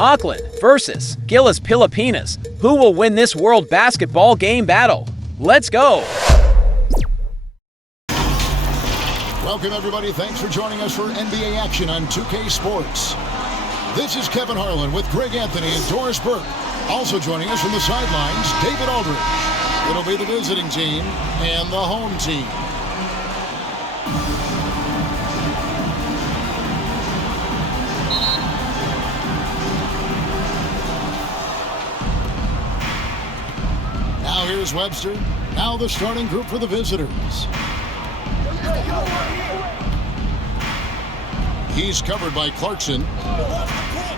Auckland versus GILAS Pilipinas. Who will win this World Basketball Game battle? Let's go! Welcome, everybody. Thanks for joining us for NBA action on 2K Sports. This is Kevin Harlan with Greg Anthony and Doris Burke. Also joining us from the sidelines, David Aldridge. It'll be the visiting team and the home team. Now here's Webster. Now the starting group for the visitors. He's covered by Clarkson.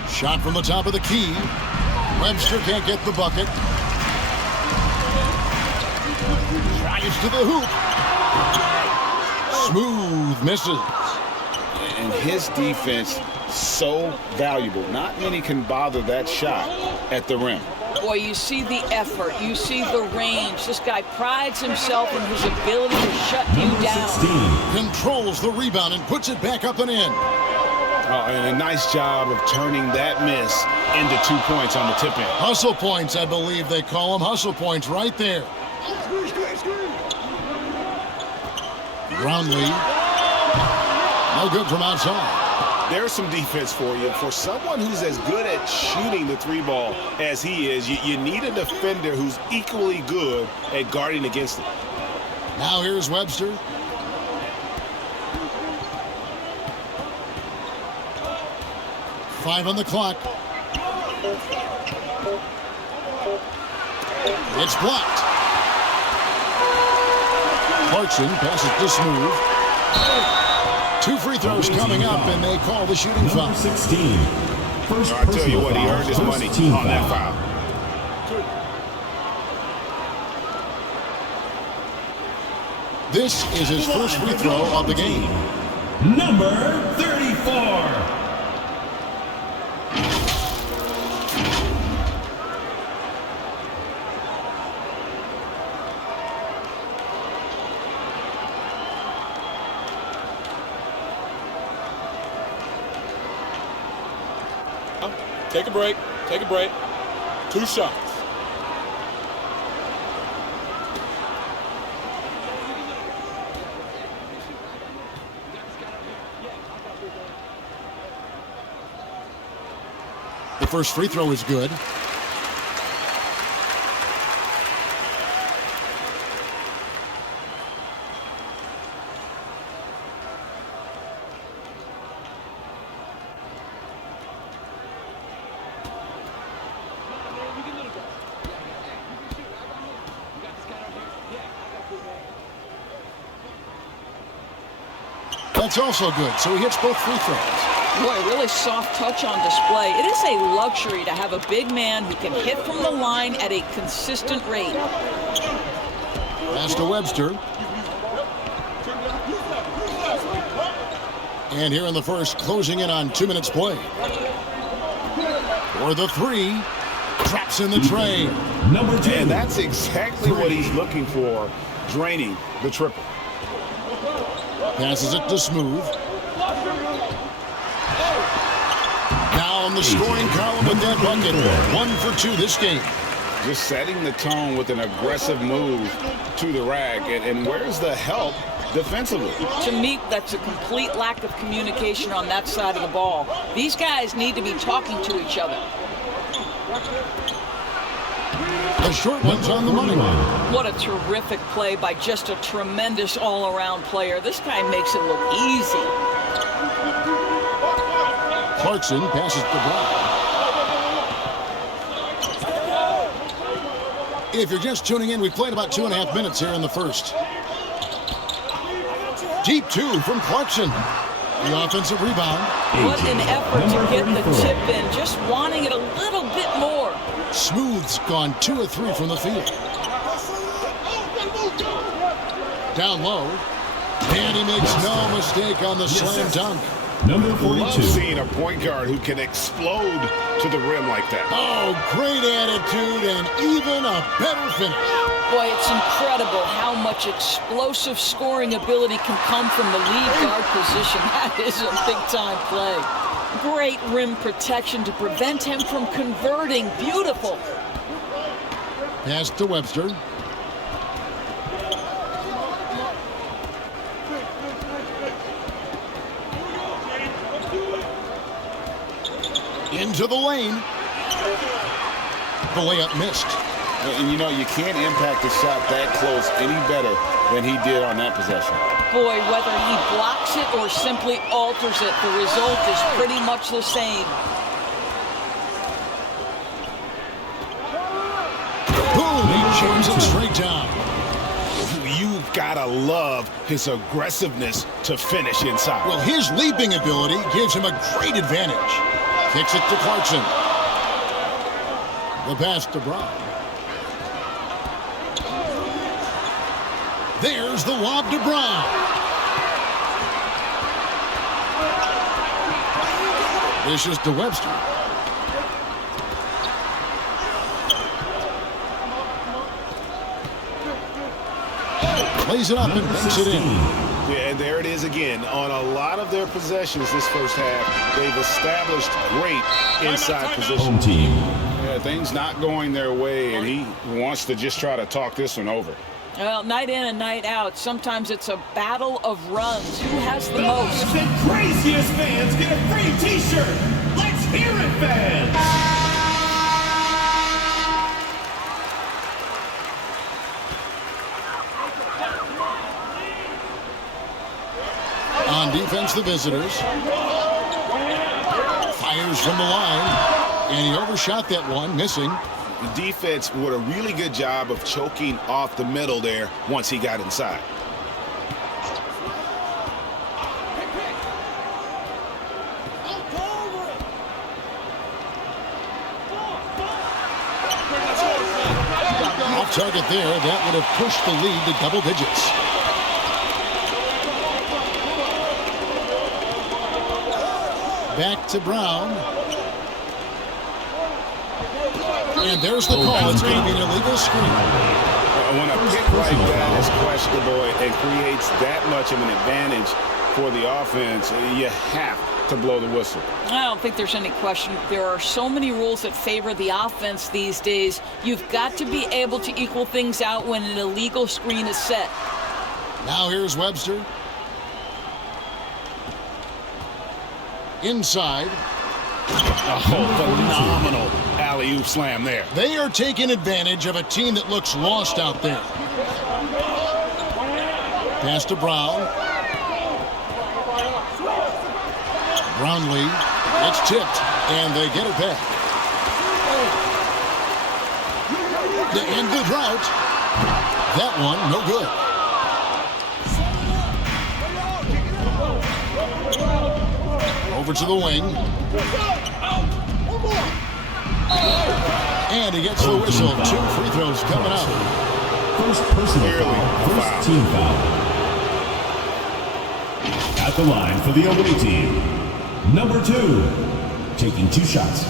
Shot from the top of the key. Webster can't get the bucket. Drives to the hoop. Smooth misses. And his defense so valuable. Not many can bother that shot at the rim. Boy, you see the effort, you see the range. This guy prides himself in his ability to shut you down. Controls the rebound and puts it back up and in. Oh, and a nice job of turning that miss into 2 points on the tip-in. Hustle points, I believe they call them. Hustle points right there. Brownlee. No good from outside. There's some defense for you. For someone who's as good at shooting the three ball as he is, you need a defender who's equally good at guarding against it. Now here's Webster. Five on the clock. It's blocked. Clarkson passes to Smooth. 2 free throws coming up, and they call the shooting foul. 16. I tell you what, he earned his money on that foul. This is his first free throw of the game. Number 34. Take a break. Take a break. 2 shots. The first free throw is good. That's also good, so he hits both free throws. Boy, really soft touch on display. It is a luxury to have a big man who can hit from the line at a consistent rate. Pass to Webster. And here in the first, closing in on 2 minutes play. For the three, traps in the tray. Number 10. And that's exactly what he's looking for, draining the triple. Passes it to Smooth. Now on the scoring column with that bucket. 1 for 2 this game. Just setting the tone with an aggressive move to the rack. And where's the help defensively? To me, that's a complete lack of communication on that side of the ball. These guys need to be talking to each other. The short one's on the money line. What a terrific play by just a tremendous all-around player. This guy makes it look easy. Clarkson passes to Brown. If you're just tuning in, we've played about 2.5 minutes here in the first. Deep 2 from Clarkson. The offensive rebound. What an effort to get the tip in, just wanting it a little bit more. Smooth's gone 2 of 3 from the field. Down low. And he makes no mistake on the slam dunk. Number 42. Love seeing a point guard who can explode to the rim like that. Oh, great attitude and even a better finish. Boy, it's incredible how much explosive scoring ability can come from the lead guard position. That is a big-time play. Great rim protection to prevent him from converting. Beautiful. Pass to Webster. Into the lane. The layup missed. And you know, you can't impact the shot that close any better than he did on that possession. Boy, whether he blocks it or simply alters it, the result is pretty much the same. Boom! He jams it straight down. You've got to love his aggressiveness to finish inside. Well, his leaping ability gives him a great advantage. Kicks it to Clarkson. The pass to Brown. There's the lob to Brown. This is to Webster. Plays it up and makes it in. Yeah, and there it is again. On a lot of their possessions this first half, they've established great inside position. Home team. Yeah, things not going their way, and he wants to just try to talk this one over. Well, night in and night out, sometimes it's a battle of runs. Who has the most? The craziest fans get a free t-shirt. Let's hear it, fans. On defense, the visitors. Fires from the line. And he overshot that one, missing. The defense did a really good job of choking off the middle there once he got inside. Off target there. That would have pushed the lead to double digits. Back to Brown. And there's the call. It's going to be an illegal screen. When a pick like that is questionable and creates that much of an advantage for the offense, you have to blow the whistle. I don't think there's any question. There are so many rules that favor the offense these days. You've got to be able to equal things out when an illegal screen is set. Now here's Webster. Inside. Oh, phenomenal alley-oop slam there. They are taking advantage of a team that looks lost out there. Pass to Brown. Brownlee. It's tipped, and they get it back. To end the drought. That one, no good. Over to the wing. And he gets the whistle. 2 free throws coming up. First personal foul. First team foul. At the line for the away team. Number 2. Taking 2 shots.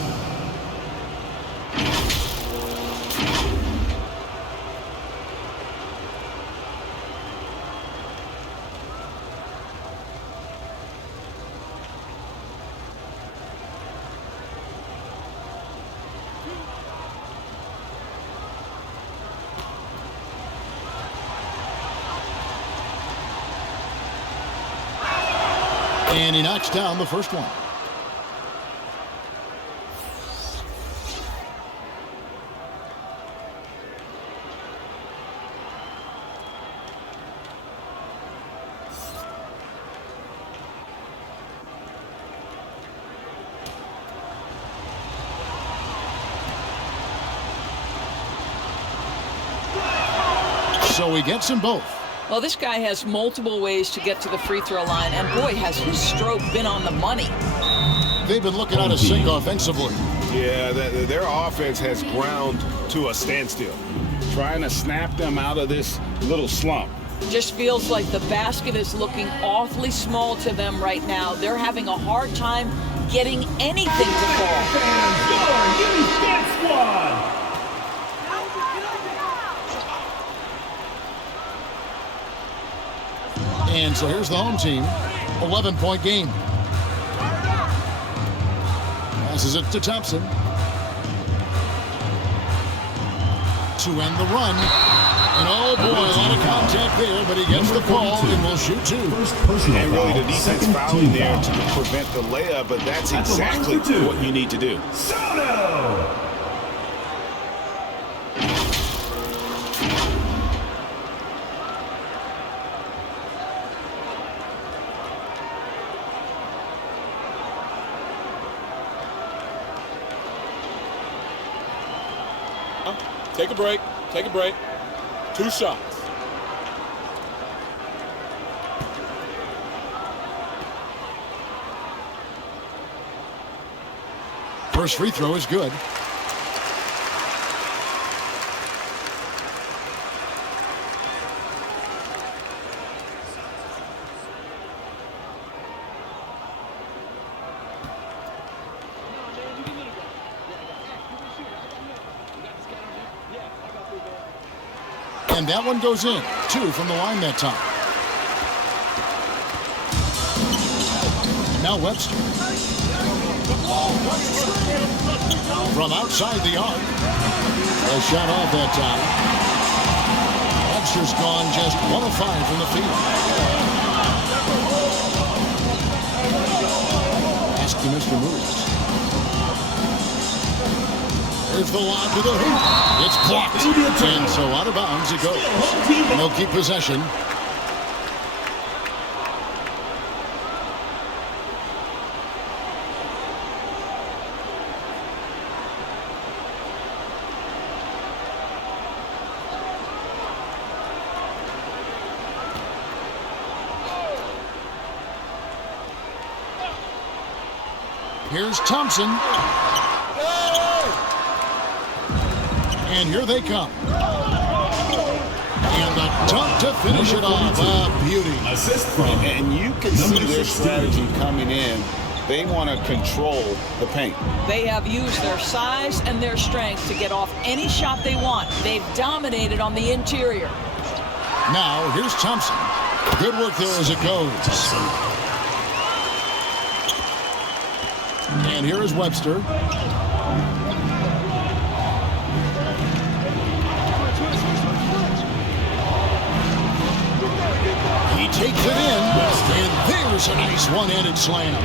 And he knocks down the first one. So he gets them both. Well, this guy has multiple ways to get to the free throw line, and boy, has his stroke been on the money. They've been looking out of sync offensively. Yeah, their offense has ground to a standstill, trying to snap them out of this little slump. Just feels like the basket is looking awfully small to them right now. They're having a hard time getting anything to fall. And so here's the home team. 11-point game. Passes it to Thompson. To end the run. And oh boy, a lot of contact there, but he gets the call and will shoot two. And really the defense fouling there to prevent the layup, but that's exactly what you need to do. Take a break. Take a break. 2 shots. First free throw is good. And that one goes in. 2 from the line that time. Now Webster. From outside the arc. A shot off that time. Webster's gone just 1 of 5 from the field. Pass to Mr. Moves. There's the lob to the hoop. It's blocked. And so out of bounds it goes. And they'll keep possession. Here's Thompson. And here they come. And the dunk to finish it off. A beauty. Assist from And you can see their strategy coming in. They want to control the paint. They have used their size and their strength to get off any shot they want. They've dominated on the interior. Now, here's Thompson. Good work there as it goes. And here is Webster. He takes it in, and there's a nice one-handed slam.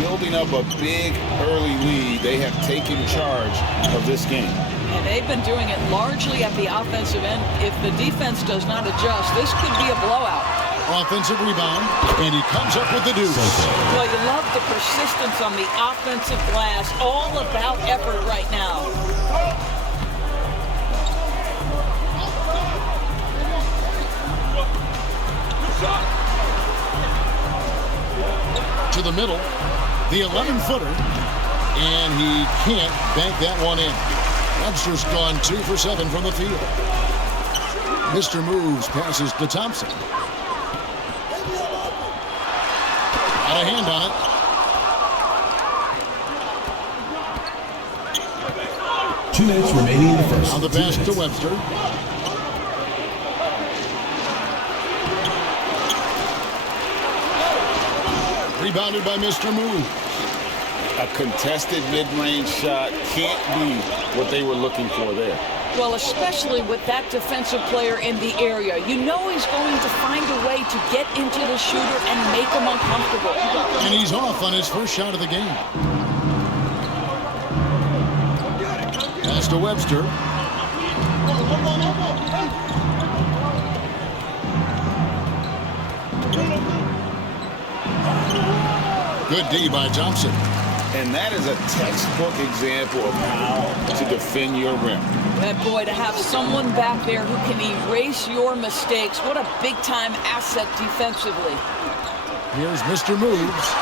Building up a big early lead, they have taken charge of this game. And they've been doing it largely at the offensive end. If the defense does not adjust, this could be a blowout. Offensive rebound, and he comes up with the deuce. Well, you love the persistence on the offensive glass. All about effort right now. To the middle, the 11-footer, and he can't bank that one in. Webster's gone 2 for 7 from the field. Mr. Moves passes to Thompson. Got a hand on it. 2 minutes remaining in the first. On the pass to Webster. Rebounded by Mr. Move. A contested mid-range shot can't be what they were looking for there. Well, especially with that defensive player in the area. You know he's going to find a way to get into the shooter and make him uncomfortable. And he's off on his first shot of the game. Pass to Webster. Good D by Thompson. And that is a textbook example of how to defend your rim. That boy, to have someone back there who can erase your mistakes, what a big-time asset defensively. Here's Mr. Moves.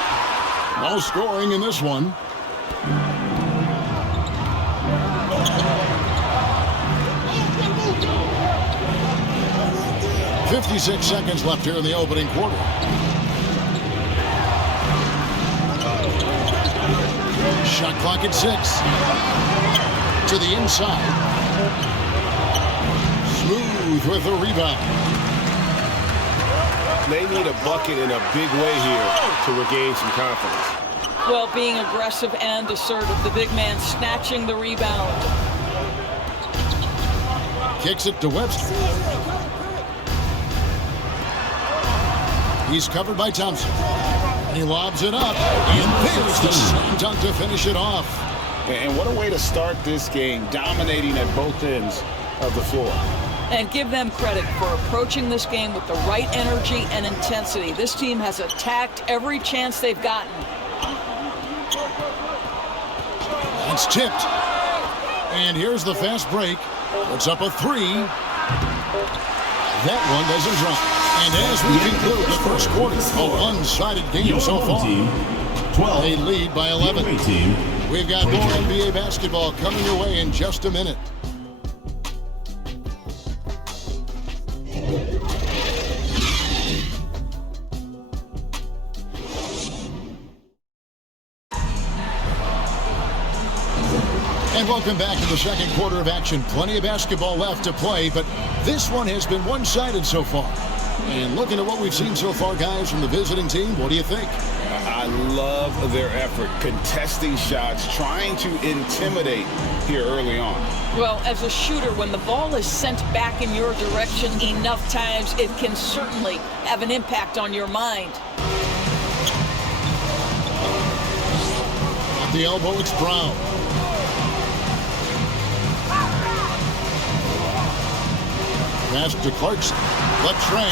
No scoring in this one. .56 seconds left here in the opening quarter. Shot clock at 6. To the inside. Smooth with the rebound. They need a bucket in a big way here to regain some confidence. Well, being aggressive and assertive. The big man snatching the rebound. Kicks it to Webster. He's covered by Thompson. And he lobs it up. And there's the slam dunk to finish it off. And what a way to start this game, dominating at both ends of the floor. And give them credit for approaching this game with the right energy and intensity. This team has attacked every chance they've gotten. It's tipped. And here's the fast break. It's up a three. That one doesn't drop. And as we conclude the first quarter, a one-sided game so far. They lead by 11. We've got more NBA basketball coming your way in just a minute. And welcome back to the second quarter of action. Plenty of basketball left to play, but this one has been one-sided so far. And looking at what we've seen so far, guys, from the visiting team, what do you think? I love their effort, contesting shots, trying to intimidate here early on. Well, as a shooter, when the ball is sent back in your direction enough times, it can certainly have an impact on your mind. At the elbow, it's Brown. Pass to Clarkson. Left train.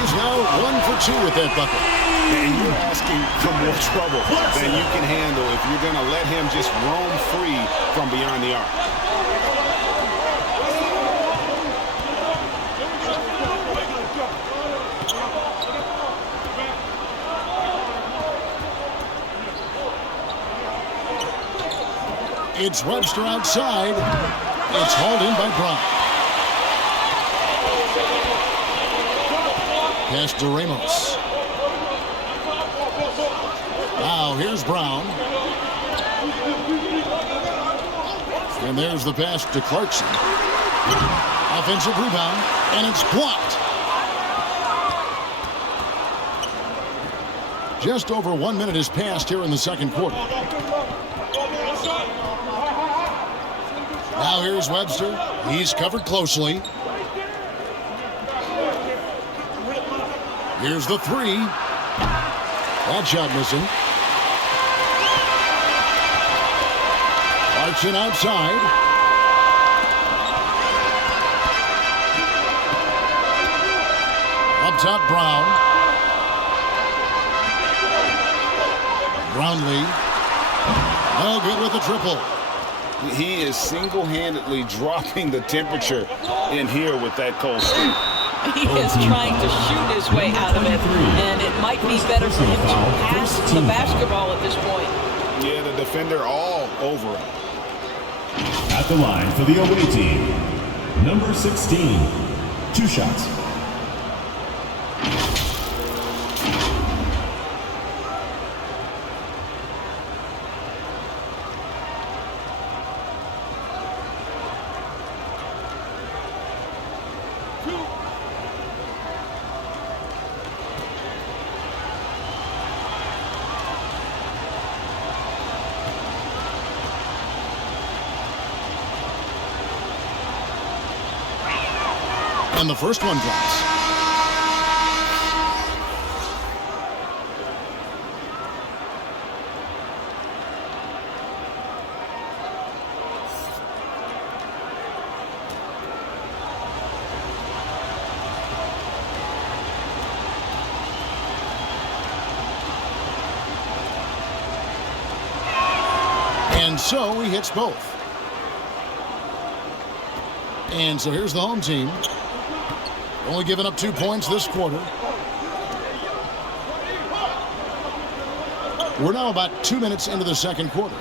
He's now 1 for 2 with that bucket. And you're asking for more trouble than you can handle if you're going to let him just roam free from beyond the arc. It's Webster outside. It's hauled in by Brown. Pass to Ramos. Now here's Brown. And there's the pass to Clarkson. Offensive rebound, and it's blocked. Just over 1 minute has passed here in the second quarter. Now here's Webster. He's covered closely. Here's the three. That shot missing. Clarkson outside. Up top, Brown. Brownlee. No good with the triple. He is single-handedly dropping the temperature in here with that cold streak. He is trying to shoot his way out of it, and it might be better for him to pass the basketball at this point. Yeah, the defender all over him. At the line for the away team, number 16, 2 shots. And the first one drops. And so he hits both. And so here's the home team. Only giving up 2 points this quarter. We're now about 2 minutes into the second quarter.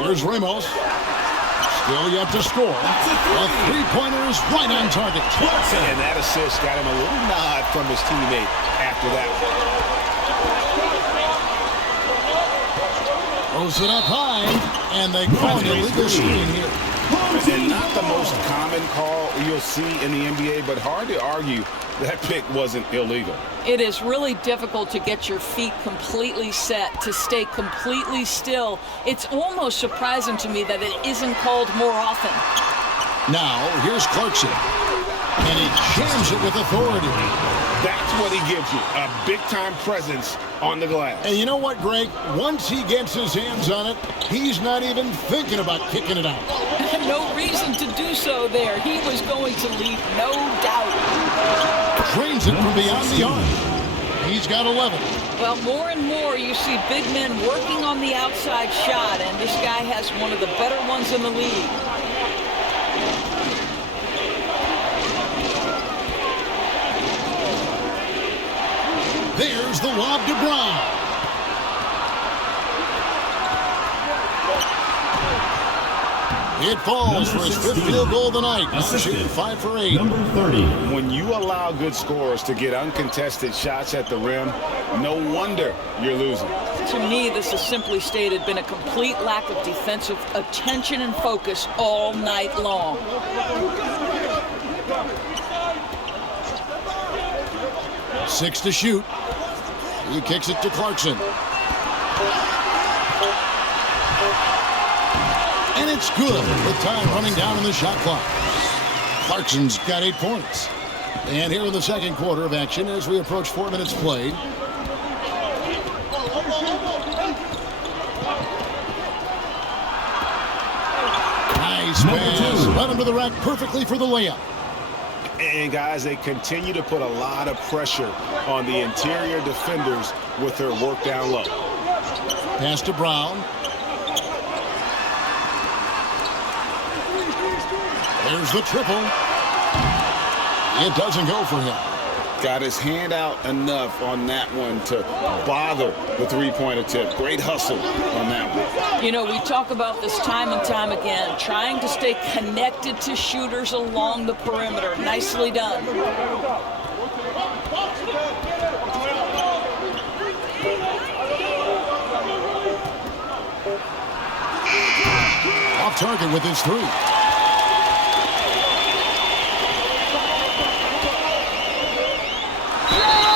Here's Ramos. Still yet to score. A three-pointer is right on target. And that assist got him a little nod from his teammate after that one. Throws it up high, and they call an illegal screen here. And not the most common call you'll see in the NBA, but hard to argue that pick wasn't illegal. It is really difficult to get your feet completely set, to stay completely still. It's almost surprising to me that it isn't called more often. Now, here's Clarkson. And he jams it with authority. That's what he gives you, a big-time presence on the glass. And you know what, Greg? Once he gets his hands on it, he's not even thinking about kicking it out. No reason to do so there. He was going to leave, no doubt. Drains it from beyond the arc. He's got 11. Well, more and more you see big men working on the outside shot, and this guy has one of the better ones in the league. There's the lob to Brown. It falls for his 5th field goal of the night. Now shooting 5 for 8. Number 30. When you allow good scorers to get uncontested shots at the rim, no wonder you're losing. To me, this has simply stated been a complete lack of defensive attention and focus all night long. Six to shoot. He kicks it to Clarkson. And it's good with time running down on the shot clock. Clarkson's got 8 points. And here in the second quarter of action as we approach 4 minutes played. Nice pass. Run him to the rack perfectly for the layup. And, guys, they continue to put a lot of pressure on the interior defenders with their work down low. Pass to Brown. There's the triple. It doesn't go for him. Got his hand out enough on that one to bother the three-point attempt. Great hustle on that one. You know, we talk about this time and time again, trying to stay connected to shooters along the perimeter. Nicely done. Off target with his 3.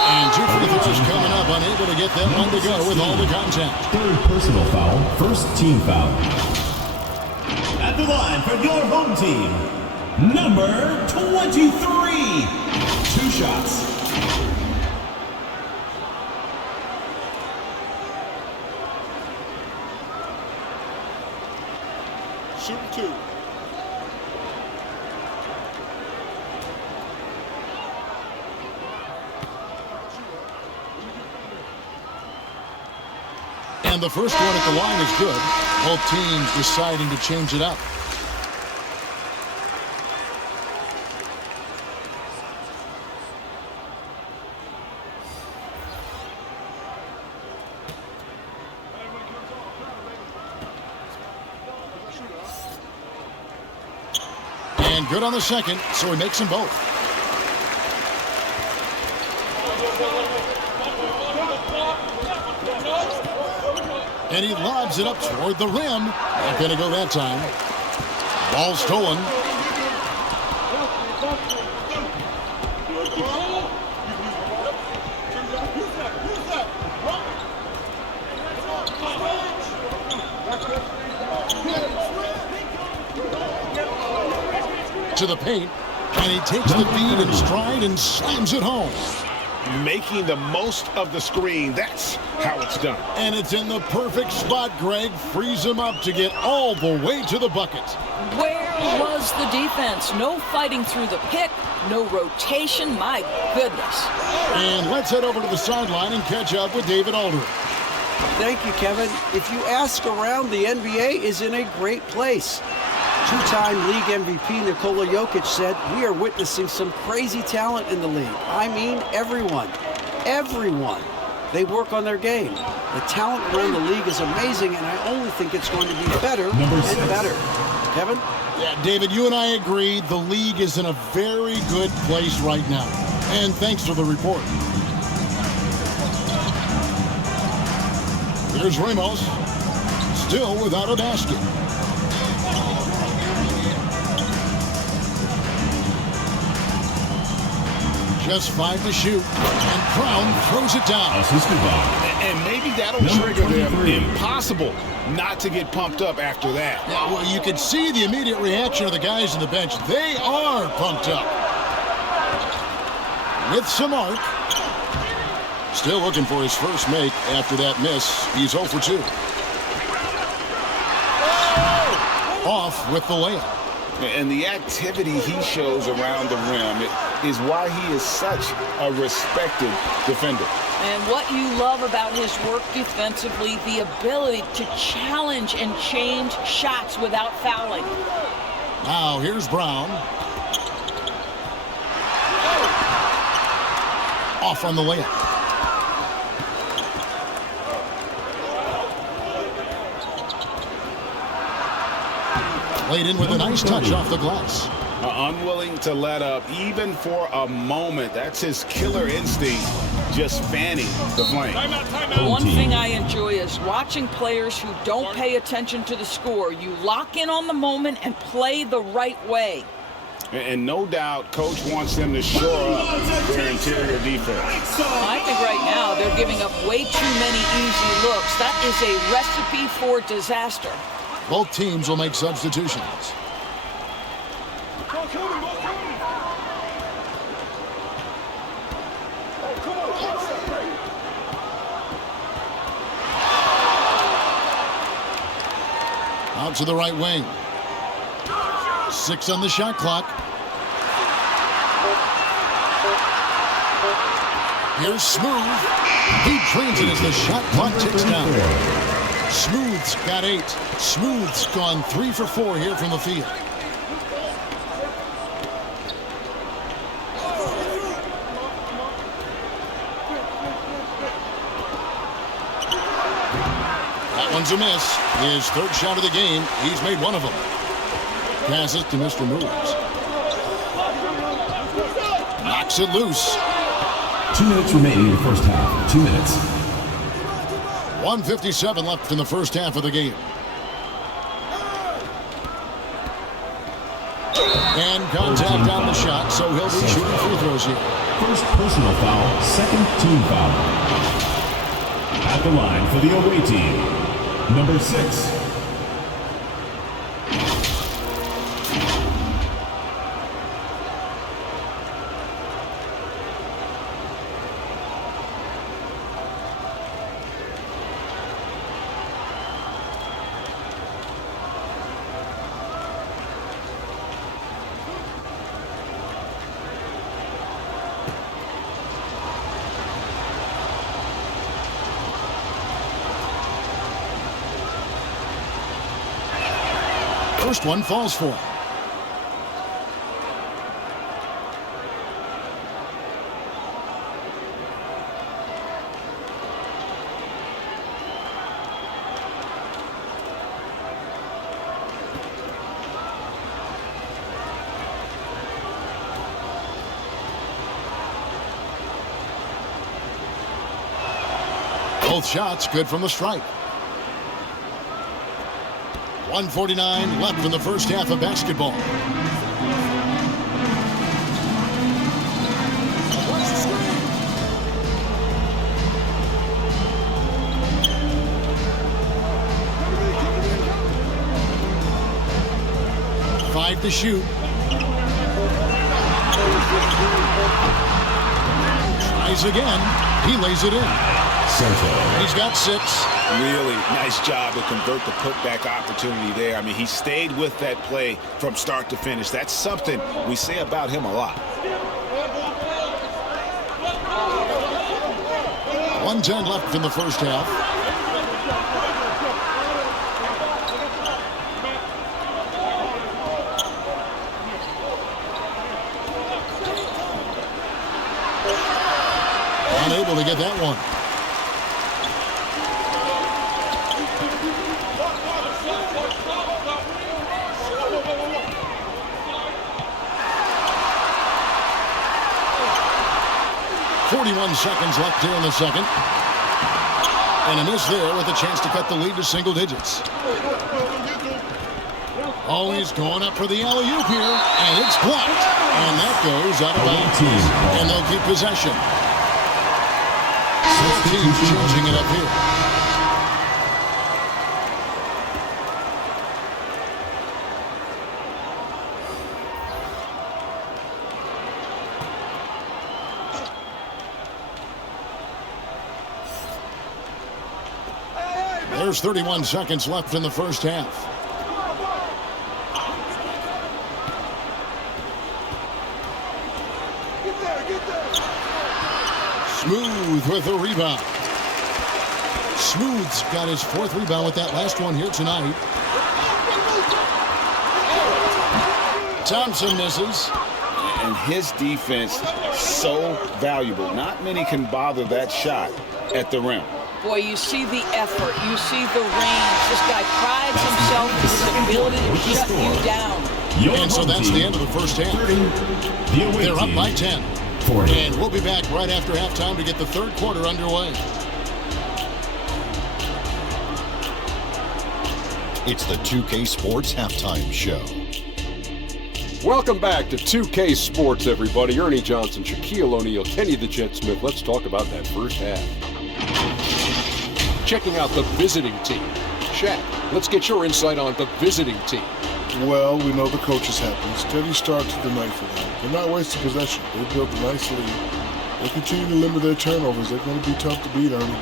And 2 free throws coming up, unable to get that one to go with all the contact. 3rd personal foul, 1st team foul. At the line for your home team, number 23. 2 shots. Shooting 2. And the first one at the line is good. Both teams deciding to change it up. And good on the second, so he makes them both. And he lobs it up toward the rim. Not going to go that time. Ball stolen. To the paint. And he takes the feed in stride and slams it home. Making the most of the screen. That's how it's done. And it's in the perfect spot, Greg. Frees him up to get all the way to the bucket. Where was the defense? No fighting through the pick, no rotation. My goodness. And let's head over to the sideline and catch up with David Aldridge. Thank you, Kevin. If you ask around, the NBA is in a great place. 2-time league MVP Nikola Jokic said, "We are witnessing some crazy talent in the league." I mean, everyone. Everyone. They work on their game. The talent around the league is amazing, and I only think it's going to be better and better. Kevin? Yeah, David, you and I agree the league is in a very good place right now. And thanks for the report. Here's Ramos, still without a basket. Just 5 to shoot, and Brown throws it down. Assisted by And maybe that'll Number trigger them. 23. Impossible not to get pumped up after that. Yeah, well, you can see the immediate reaction of the guys on the bench. They are pumped up. With some arc. Still looking for his first make after that miss. He's 0 for 2. Off with the layup. And the activity he shows around the rim is why he is such a respected defender. And what you love about his work defensively, the ability to challenge and change shots without fouling. Now here's Brown. Off on the layup. Laid in with a nice touch off the glass. Unwilling to let up even for a moment. That's his killer instinct, just fanning the flame. One thing I enjoy is watching players who don't pay attention to the score. You lock in on the moment and play the right way. And no doubt, Coach wants them to shore up their interior defense. I think right now they're giving up way too many easy looks. That is a recipe for disaster. Both teams will make substitutions. Out to the right wing. 6 on the shot clock. Here's Smooth. He drains it as the shot clock ticks down. Smooth's got 8. Smooth's gone 3 for 4 here from the field. That one's a miss. His third shot of the game. He's made one of them. Passes to Mr. Moves. Knocks it loose. 2 minutes remaining in the first half. 2 minutes. 1:57 left in the first half of the game. And contact on the shot, so he'll be shooting free throws here. First personal foul, second team foul. At the line for the away team, number 6. First one falls for him. Both shots good from the stripe. 1:49 left in the first half of basketball. Five to shoot. Tries again. He lays it in. He's got 6. Really nice job to convert the putback opportunity there. I mean, he stayed with that play from start to finish. That's something we say about him a lot. 1:10 left in the first half. Unable to get that one. Seconds left here in the second. And a miss there with a chance to cut the lead to single digits. Oh, he's going up for the alley-oop here, and it's blocked. And that goes out of bounds. And they'll keep possession. Both teams changing it up here. There's 31 seconds left in the first half. Smooth with the rebound. Smooth's got his 4th rebound with that last one here tonight. Thompson misses. And his defense so valuable. Not many can bother that shot at the rim. Boy, you see the effort. You see the range. This guy prides himself in his ability to shut you down. And so that's the end of the first half. They're up by 10. And we'll be back right after halftime to get the third quarter underway. It's the 2K Sports Halftime Show. Welcome back to 2K Sports, everybody. Ernie Johnson, Shaquille O'Neal, Kenny the Jet Smith. Let's talk about that first half. Checking out the visiting team. Shaq, let's get your insight on the visiting team. Well, we know the coach is happy. Steady start to the night for them. They're not wasting possession. They built a nice lead. They continue to limit their turnovers. They're going to be tough to beat, Ernie.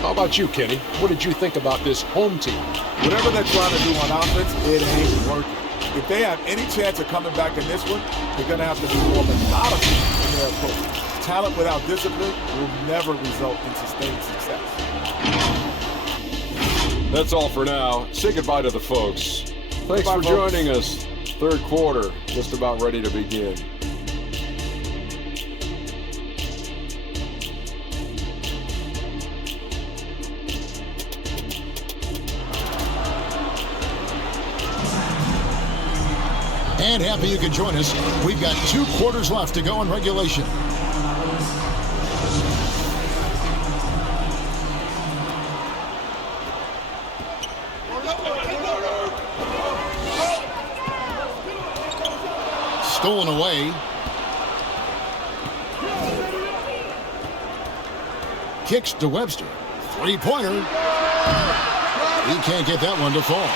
How about you, Kenny? What did you think about this home team? Whatever they're trying to do on offense, it ain't working. If they have any chance of coming back in this one, they're going to have to be more methodical in their approach. Talent without discipline will never result in sustained success. That's all for now. Say goodbye to the folks. Thanks for joining us. Third quarter, just about ready to begin. And happy you could join us. We've got 2 quarters left to go in regulation. Stolen away. Kicks to Webster. 3-pointer. He can't get that one to fall.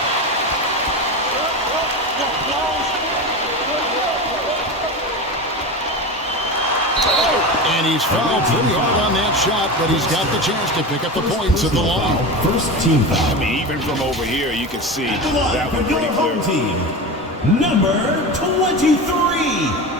And he's fouled pretty hard on that shot, but he's got the chance to pick up the points at the line. First team foul. I mean, even from over here, you can see that one pretty clear. Team, number 23.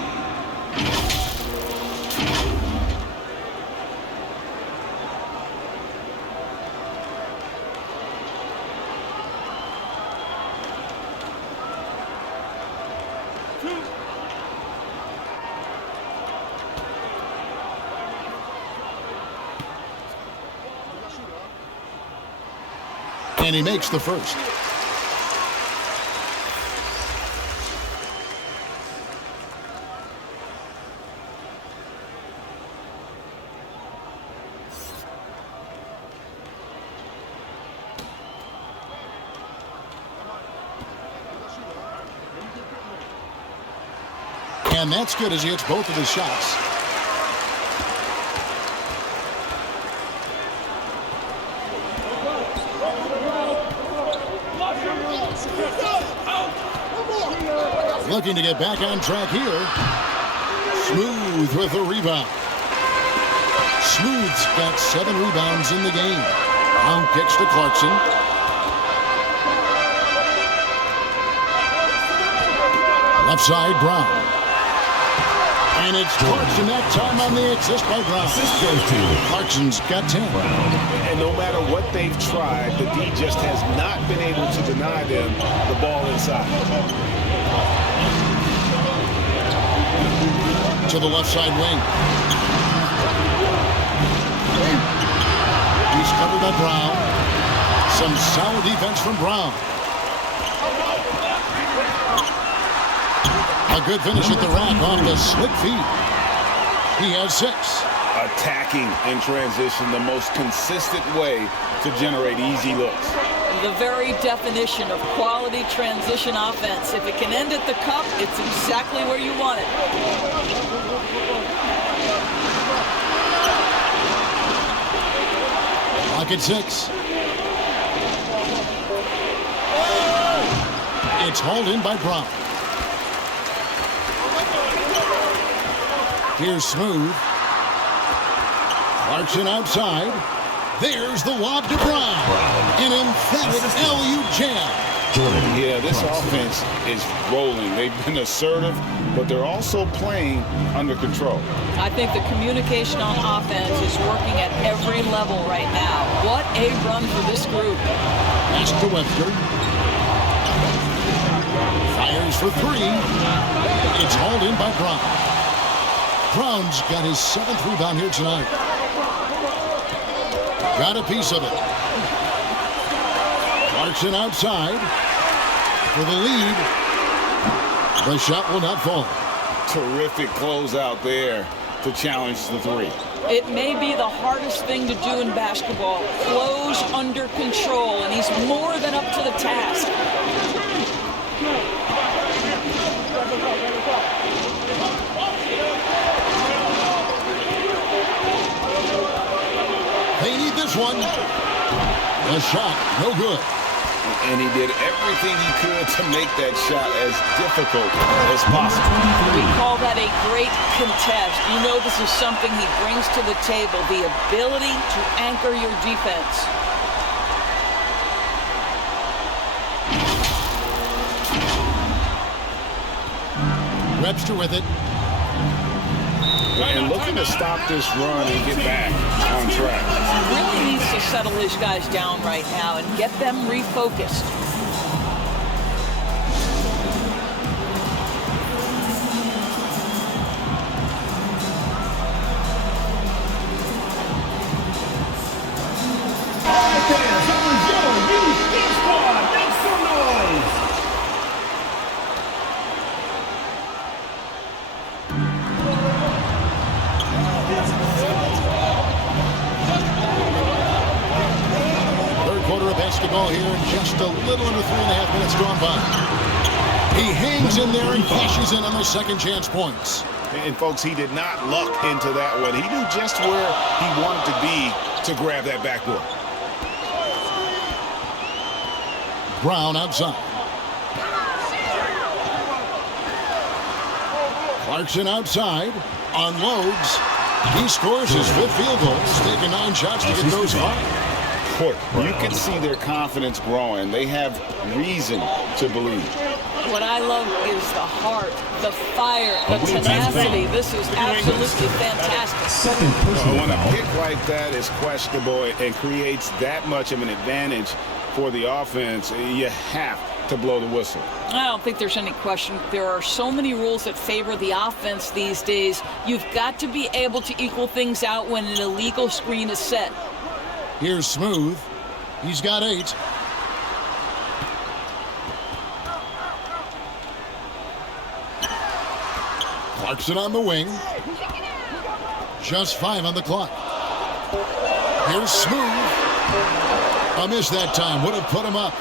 And he makes the first. And that's good as he hits both of his shots. Looking to get back on track here. Smooth with the rebound. Smooth's got 7 rebounds in the game. Brown kicks to Clarkson. Left side, Brown. And it's Clarkson that time on the assist by Brown. Clarkson's got 10. And no matter what they've tried, the D just has not been able to deny them the ball inside. To the left side wing. He's covered by Brown. Some solid defense from Brown. A good finish at the rack off the slick feet. He has 6. Attacking in transition, the most consistent way to generate easy looks. The very definition of quality transition offense. If it can end at the cup, it's exactly where you want it. Clock at 6. It's hauled in by Brown. Here's Smooth. Clarkson outside. There's the lob to Brown. An emphatic alley-oop jam. Yeah, this offense is rolling. They've been assertive, but they're also playing under control. I think the communication on offense is working at every level right now. What a run for this group. Pass to Webster. Fires for 3. It's hauled in by Brown. Brown's got his 7th rebound here tonight. Got a piece of it. Clarkson outside for the lead. The shot will not fall. Terrific closeout there to challenge the 3. It may be the hardest thing to do in basketball. Close under control, and he's more than up to the task. They need this one. The shot, no good. And he did everything he could to make that shot as difficult as possible. We call that a great contest. You know this is something he brings to the table, the ability to anchor your defense. Webster with it. And looking to stop this run and get back on track. Really needs to settle these guys down right now and get them refocused. Basketball here in just a little under 3.5 minutes gone by. He hangs in there and cashes in on those second chance points. And folks, he did not luck into that one. He knew just where he wanted to be to grab that backboard. Brown outside. Clarkson outside. Unloads. He scores his 5th field goal. He's taken 9 shots to get those 5. You can see their confidence growing. They have reason to believe. What I love is the heart, the fire, the tenacity. This is absolutely fantastic. When a pick like that is questionable and creates that much of an advantage for the offense, you have to blow the whistle. I don't think there's any question. There are so many rules that favor the offense these days. You've got to be able to equal things out when an illegal screen is set. Here's Smooth. He's got 8. Clarkson on the wing. Just 5 on the clock. Here's Smooth. A miss that time. Would have put him up.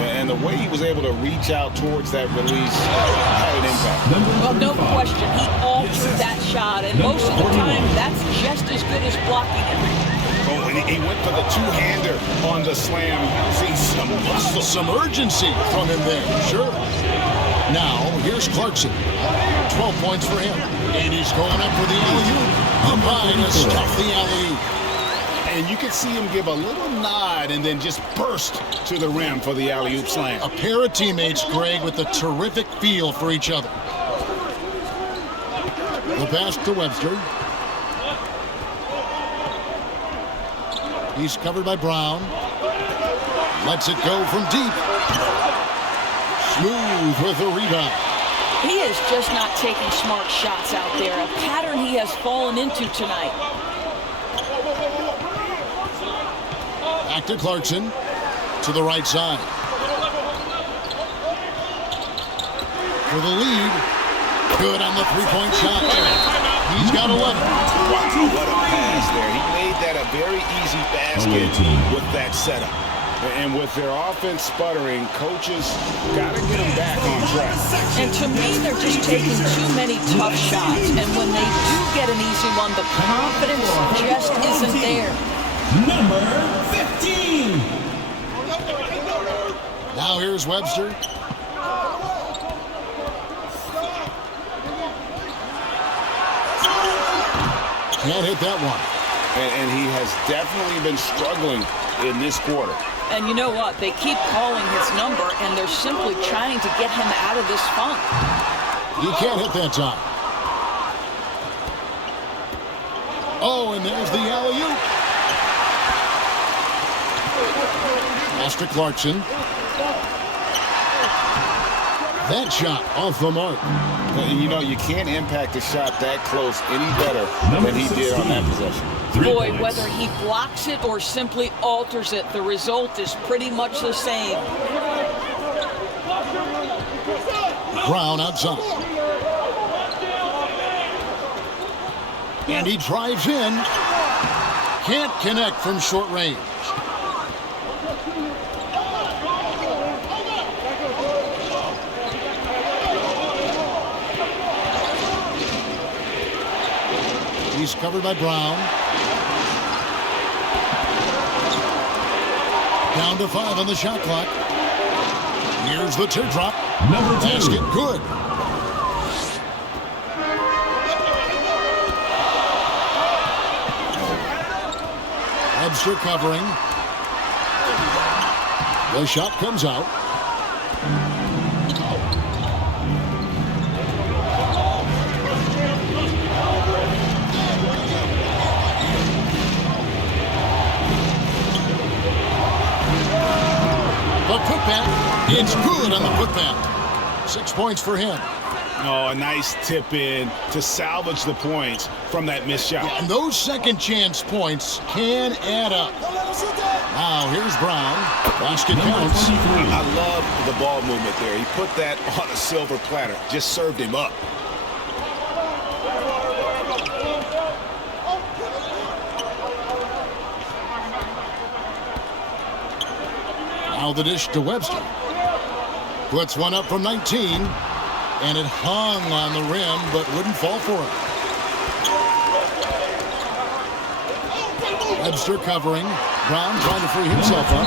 And the way he was able to reach out towards that release had an impact. Well, no question. He altered that shot, and most of the time, that's just as good as blocking it. Oh, and he went for the two-hander on the slam, using some muscle. Some urgency from him there, sure. Now, here's Clarkson. 12 points for him. And he's going up for the alley-oop. Up high to stuff the alley-oop. And you can see him give a little nod and then just burst to the rim for the alley-oop slam. A pair of teammates, Greg, with a terrific feel for each other. The pass to Webster. He's covered by Brown. Lets it go from deep. Smooth with the rebound. He is just not taking smart shots out there, a pattern he has fallen into tonight. Back to Clarkson, to the right side. For the lead. Good on the three-point shot. He's got 11. Wow, what a pass there. He made that a very easy basket with that setup. And with their offense sputtering, coaches got to get them back on track. And to me, they're just taking too many tough shots. And when they do get an easy one, the confidence just isn't there. Number 15. Now here's Webster. Can't hit that one. And he has definitely been struggling in this quarter. And you know what? They keep calling his number, and they're simply trying to get him out of this funk. He can't hit that time. Oh, and there's the alley-oop. Master Clarkson. That shot off the mark. You know, you can't impact a shot that close any better than he did on that possession. Boy, whether he blocks it or simply alters it, the result is pretty much the same. Brown outside. And he drives in. Can't connect from short range. He's covered by Brown. Down to 5 on the shot clock. Here's the teardrop. Number 2. Basket good. Webster covering. The shot comes out. The putback, it's good on the putback. 6 points for him. Oh, a nice tip in to salvage the points from that missed shot. And those second chance points can add up. Now here's Brown. Basket counts. I love the ball movement there. He put that on a silver platter. Just served him up. Now the dish to Webster. Puts one up from 19. And it hung on the rim, but wouldn't fall for it. Webster covering. Brown trying to free himself up.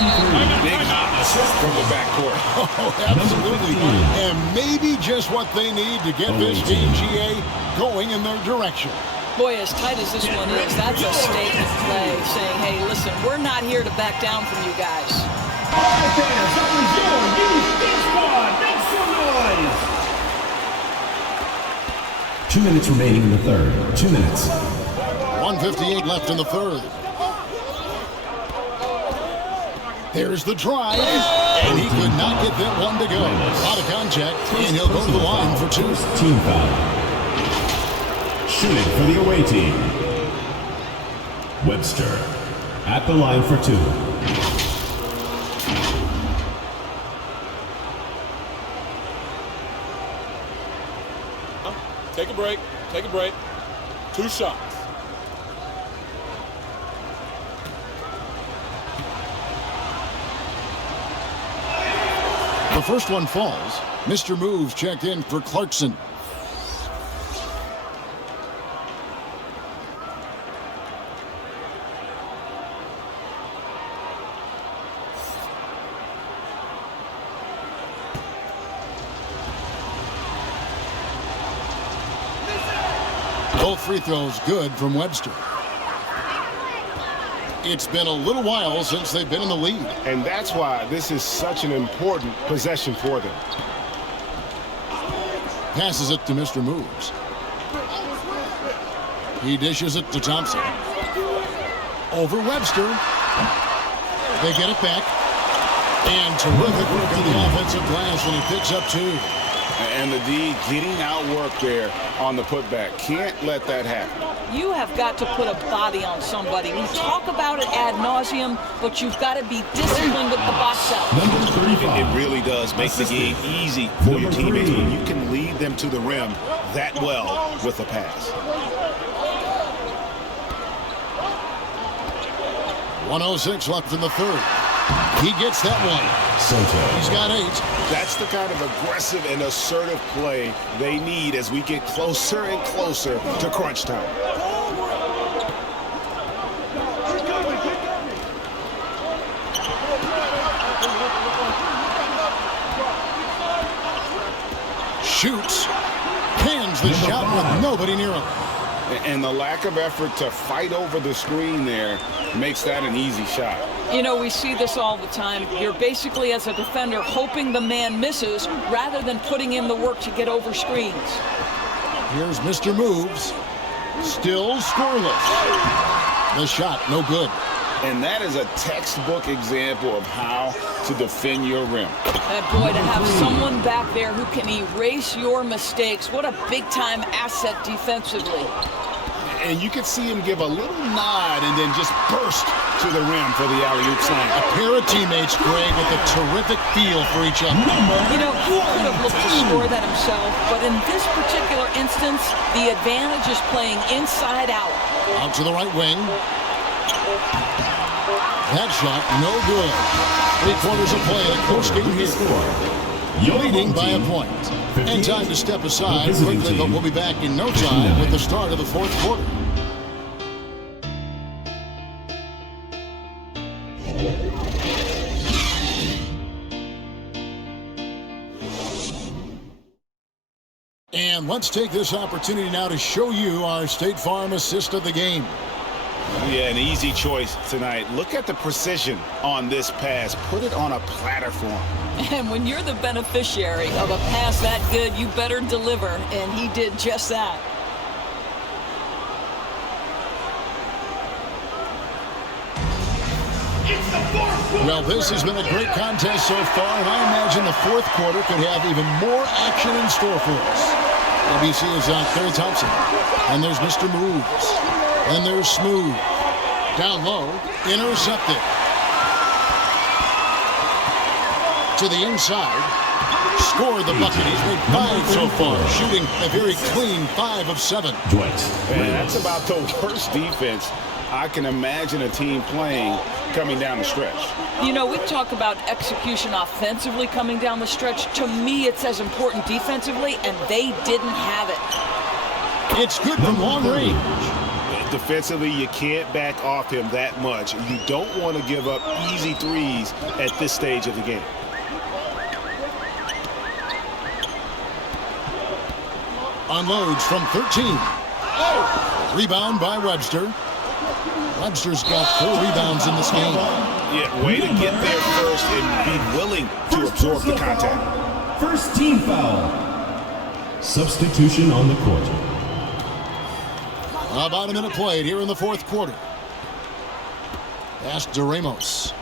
Big hops from the backcourt. Oh, absolutely. And maybe just what they need to get this team, GA, going in their direction. Boy, as tight as this one is, that's a statement play saying, hey, listen, we're not here to back down from you guys. All right, fans, that was your Youth Squad. Make some noise. 2 minutes remaining in the third. 2 minutes. 1:58 left in the third. There's the drive. And he could not get that one to go. Out of contact. And he'll go to the line for 2. Team foul. Shooting for the away team. Webster at the line for 2. Take a break. Take a break. 2 shots. The first one falls. Mr. Moves checked in for Clarkson. Both free throws good from Webster. It's been a little while since they've been in the lead. And that's why this is such an important possession for them. Passes it to Mr. Moves. He dishes it to Thompson. Over Webster. They get it back. And terrific work on the offensive glass, and he picks up 2. And the D getting outwork there on the putback. Can't let that happen. You have got to put a body on somebody. We talk about it ad nauseum, but you've got to be disciplined with the box out. Number 35. It really does make the game easy for your teammates when you can lead them to the rim that well with a pass. 1:06 left in the third. He gets that one. He's got 8. That's the kind of aggressive and assertive play they need as we get closer and closer to crunch time. Shoots. Hands the shot with nobody near him. And the lack of effort to fight over the screen there makes that an easy shot. You know, we see this all the time. You're basically, as a defender, hoping the man misses rather than putting in the work to get over screens. Here's Mr. Moves. Still scoreless. The shot, no good. And that is a textbook example of how to defend your rim. Boy, to have someone back there who can erase your mistakes, what a big-time asset defensively. And you could see him give a little nod and then just burst to the rim for the alley-oop slam. A pair of teammates, Greg, with a terrific feel for each other. You know, he could have looked to score that himself, but in this particular instance, the advantage is playing inside out. Out to the right wing. That shot, no good. 3/4 of play in a close game here. Leading by a point. And time to step aside quickly, but we'll be back in no time with the start of the 4th quarter. And let's take this opportunity now to show you our State Farm assist of the game. Yeah, an easy choice tonight. Look at the precision on this pass. Put it on a platter for him. And when you're the beneficiary of a pass that good, you better deliver, and he did just that. Well, this has been a great contest so far, and I imagine the 4th quarter could have even more action in store for us. ABC is on Clay Thompson, and there's Mr. Moves. And there's Smooth. Down low. Intercepted. To the inside. Scored the bucket. He's made 5 so far. Shooting a very clean 5 of 7. Man, that's about the worst defense I can imagine a team playing coming down the stretch. You know, we talk about execution offensively coming down the stretch. To me, it's as important defensively, and they didn't have it. It's good from long range. Defensively, you can't back off him that much. You don't want to give up easy threes at this stage of the game. Unloads from 13. Rebound by Webster. Webster's got 4 rebounds in this game. Yeah, way to get there first and be willing to absorb the contact. First team foul. Substitution on the court. About a minute played here in the 4th quarter. Pass to Ramos.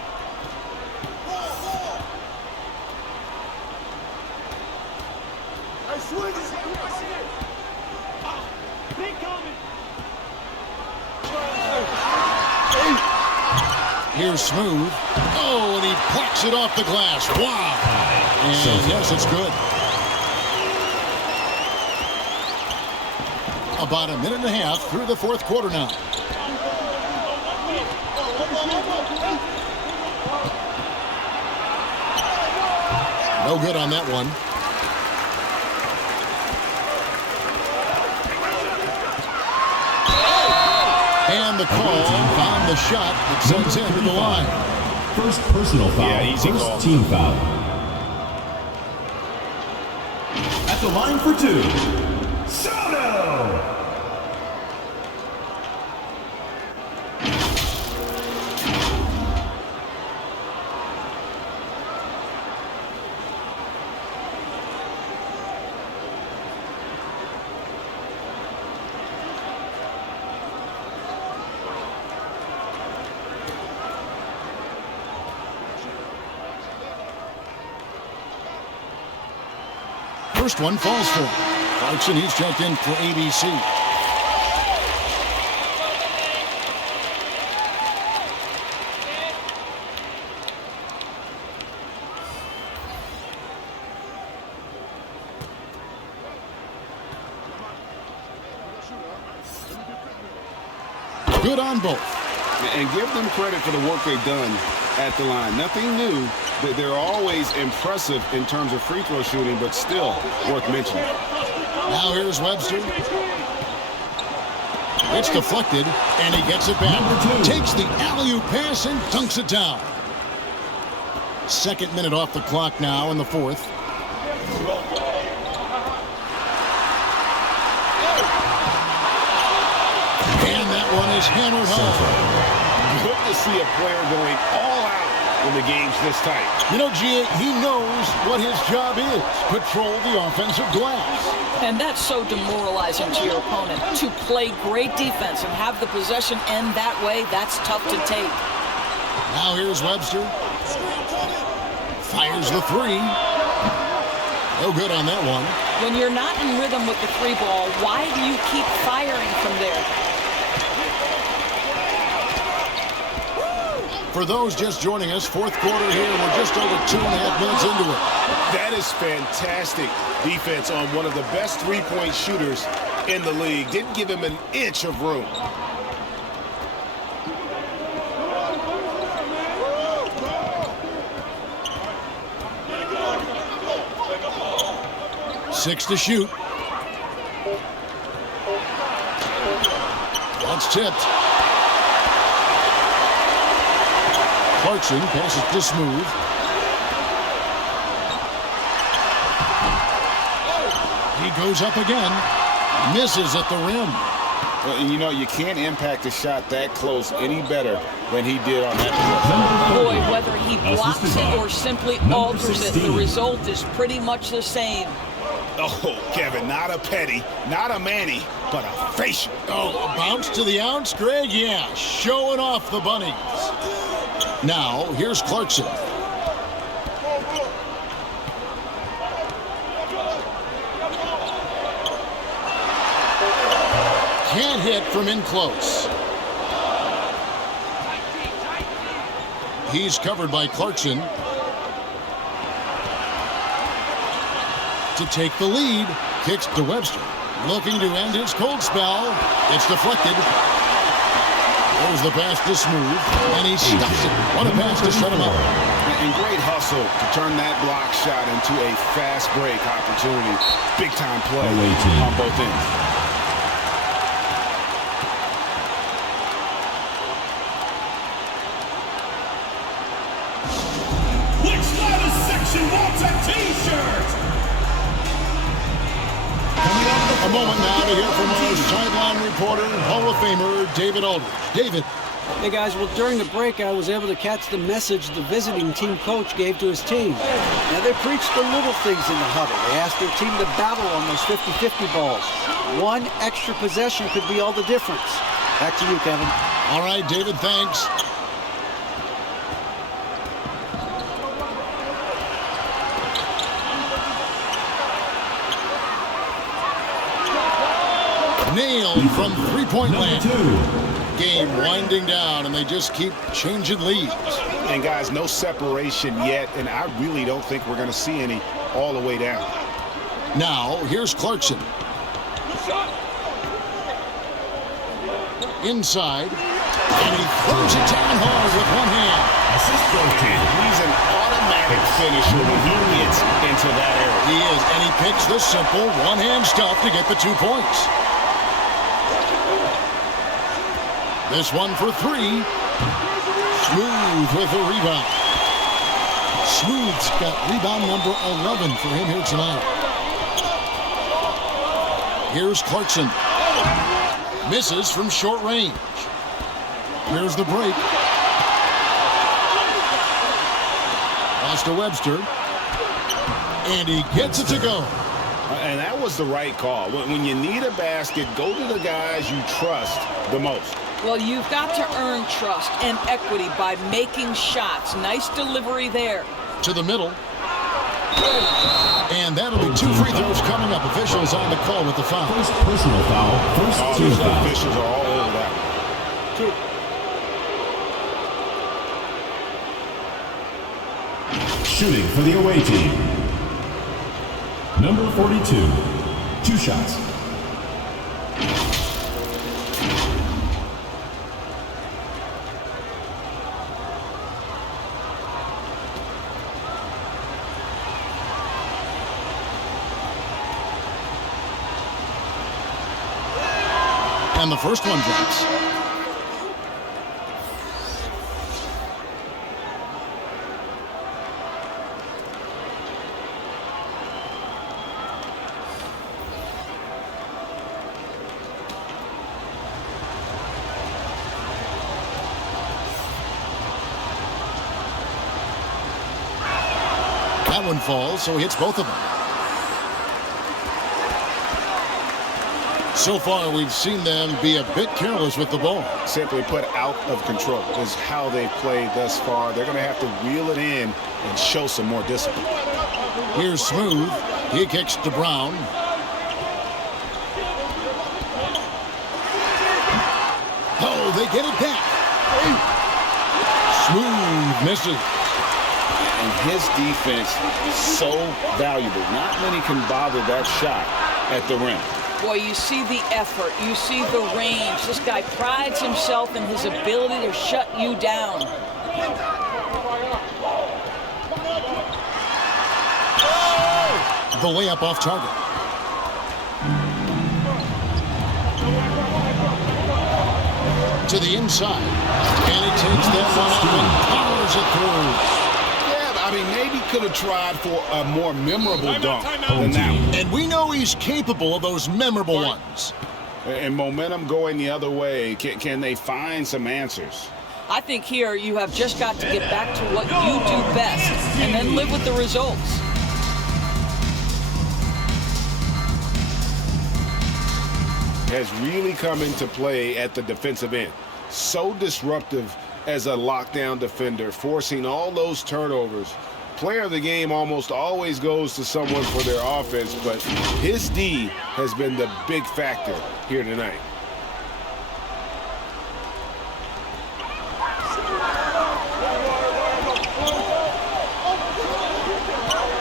Here's Smooth. Oh, and he plucks it off the glass. Wow. And yes, it's good. About a minute and a half through the 4th quarter now. No good on that one. And the call on the shot that sends him to the line. First personal foul. Yeah, easy First call. team foul. At the line for 2. Soto! First one falls for him. Clarkson, he's checked in for ABC. Good on both. And give them credit for the work they've done at the line. Nothing new. They're always impressive in terms of free throw shooting, but still worth mentioning. Now here's Webster. It's deflected, and he gets it back. Takes the alley-oop pass and dunks it down. Second minute off the clock now in the fourth. And that one is hammered home. Good to see a player going all out when the game's this tight. You know, G.A., he knows what his job is. Patrol the offensive glass. And that's so demoralizing to your opponent. To play great defense and have the possession end that way, that's tough to take. Now here's Webster. Fires the three. No good on that one. When you're not in rhythm with the three ball, why do you keep firing from there? For those just joining us, fourth quarter here. We're just over 2.5 minutes into it. That is fantastic defense on one of the best three-point shooters in the league. Didn't give him an inch of room. Six to shoot. That's tipped. Clarkson passes to Smooth. He goes up again. Misses at the rim. Well, you know, you can't impact a shot that close any better than he did on that possession. Boy, whether he blocks it or simply alters it, the result is pretty much the same. Oh, Kevin, not a petty, not a Manny, but a facial. Oh, a bounce to the ounce, Greg? Yeah, showing off the bunnies. Now, here's Clarkson. Can't hit from in close. He's covered by Clarkson. To take the lead, kicks to Webster. Looking to end his cold spell. It's deflected. There's the pass to Smooth, and he stops it. What a pass to shut him up. And great hustle to turn that block shot into a fast break opportunity. Big time play on both ends. Which line section wants a t-shirt? A moment now to hear from our sideline reporter, Hall of Famer David Aldridge. David. Hey guys, well during the break I was able to catch the message the visiting team coach gave to his team. Now they preached the little things in the huddle. They asked their team to battle on those 50-50 balls. One extra possession could be all the difference. Back to you, Kevin. All right, David, thanks. Nailed from three-point land. Game winding down, and they just keep changing leads. And guys, no separation yet, and I really don't think we're going to see any all the way down. Now, here's Clarkson. Inside, and he throws it down hard with one hand. He's an automatic finisher when he gets into that area. He is, and he picks the simple one-hand stuff to get the 2 points. This one for three. Smooth with the rebound. Smooth's got rebound number 11 for him here tonight. Here's Clarkson. Misses from short range. Here's the break. Pass to Webster. And he gets it to go. And that was the right call. When you need a basket, go to the guys you trust the most. Well, you've got to earn trust and equity by making shots. Nice delivery there. To the middle. And that'll be 2 free throws coming up. Officials on the call with the foul. First personal foul. First team foul. Officials are all over that. Shooting for the away team. Number 42. 2 shots. And the first one drops. That one falls, so he hits both of them. So far, we've seen them be a bit careless with the ball. Simply put, out of control is how they've played thus far. They're going to have to reel it in and show some more discipline. Here's Smooth. He kicks to Brown. Oh, they get it back. Smooth misses. And his defense so valuable. Not many can bother that shot at the rim. Boy, you see the effort, you see the range. This guy prides himself in his ability to shut you down. The layup off target. To the inside. And he takes that one and powers it through. I mean, maybe could have tried for a more memorable dunk than that one. And we know he's capable of those memorable ones. And momentum going the other way. Can they find some answers? I think here you have just got to get back to what you do best and then live with the results. Has really come into play at the defensive end. So disruptive as a lockdown defender, forcing all those turnovers. Player of the game almost always goes to someone for their offense, but his D has been the big factor here tonight.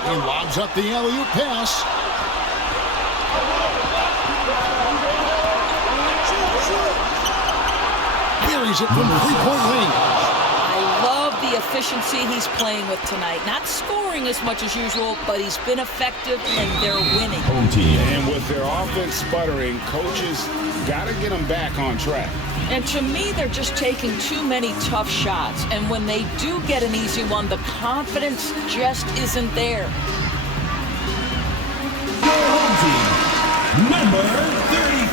He lobs up the alley-oop pass. Buries it from three-point range. I love the efficiency he's playing with tonight. Not scoring as much as usual, but he's been effective and they're winning. And with their offense sputtering, coaches got to get them back on track. And to me, they're just taking too many tough shots. And when they do get an easy one, the confidence just isn't there. Your home team, number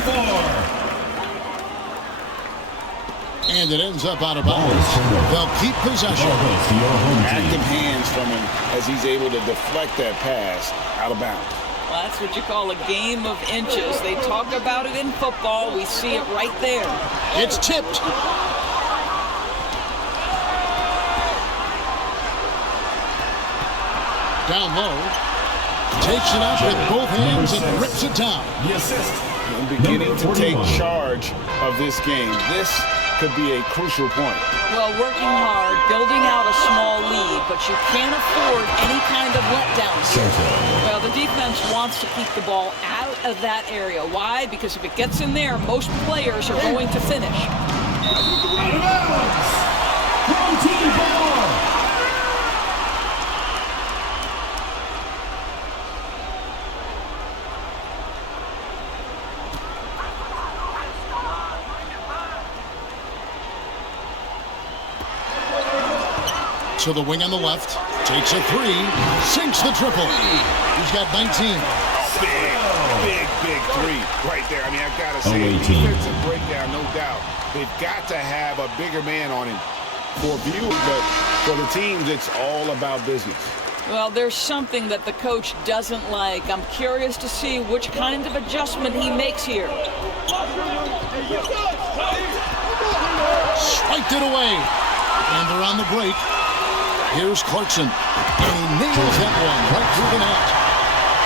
34. And it ends up out of bounds. They'll keep possession. Active hands from him as he's able to deflect that pass out of bounds. Well, that's what you call a game of inches. They talk about it in football. We see it right there. It's tipped. Down low. Takes it up with both hands and rips it down. The assist. And beginning to take charge of this game. This could be a crucial point. Well, working hard, building out a small lead, but you can't afford any kind of letdown. Well, the defense wants to keep the ball out of that area. Why? Because if it gets in there, most players are going to finish. Out of bounds. Home team ball. To the wing on the left, takes a three, sinks the triple. He's got 19. Big three right there. I mean, I've got to say, defensive breakdown, no doubt. They've got to have a bigger man on him for viewers, but for the teams, it's all about business. Well, there's something that the coach doesn't like. I'm curious to see which kind of adjustment he makes here. Spiked it away. And they're on the break. Here's Clarkson. And he nails that one right through the net.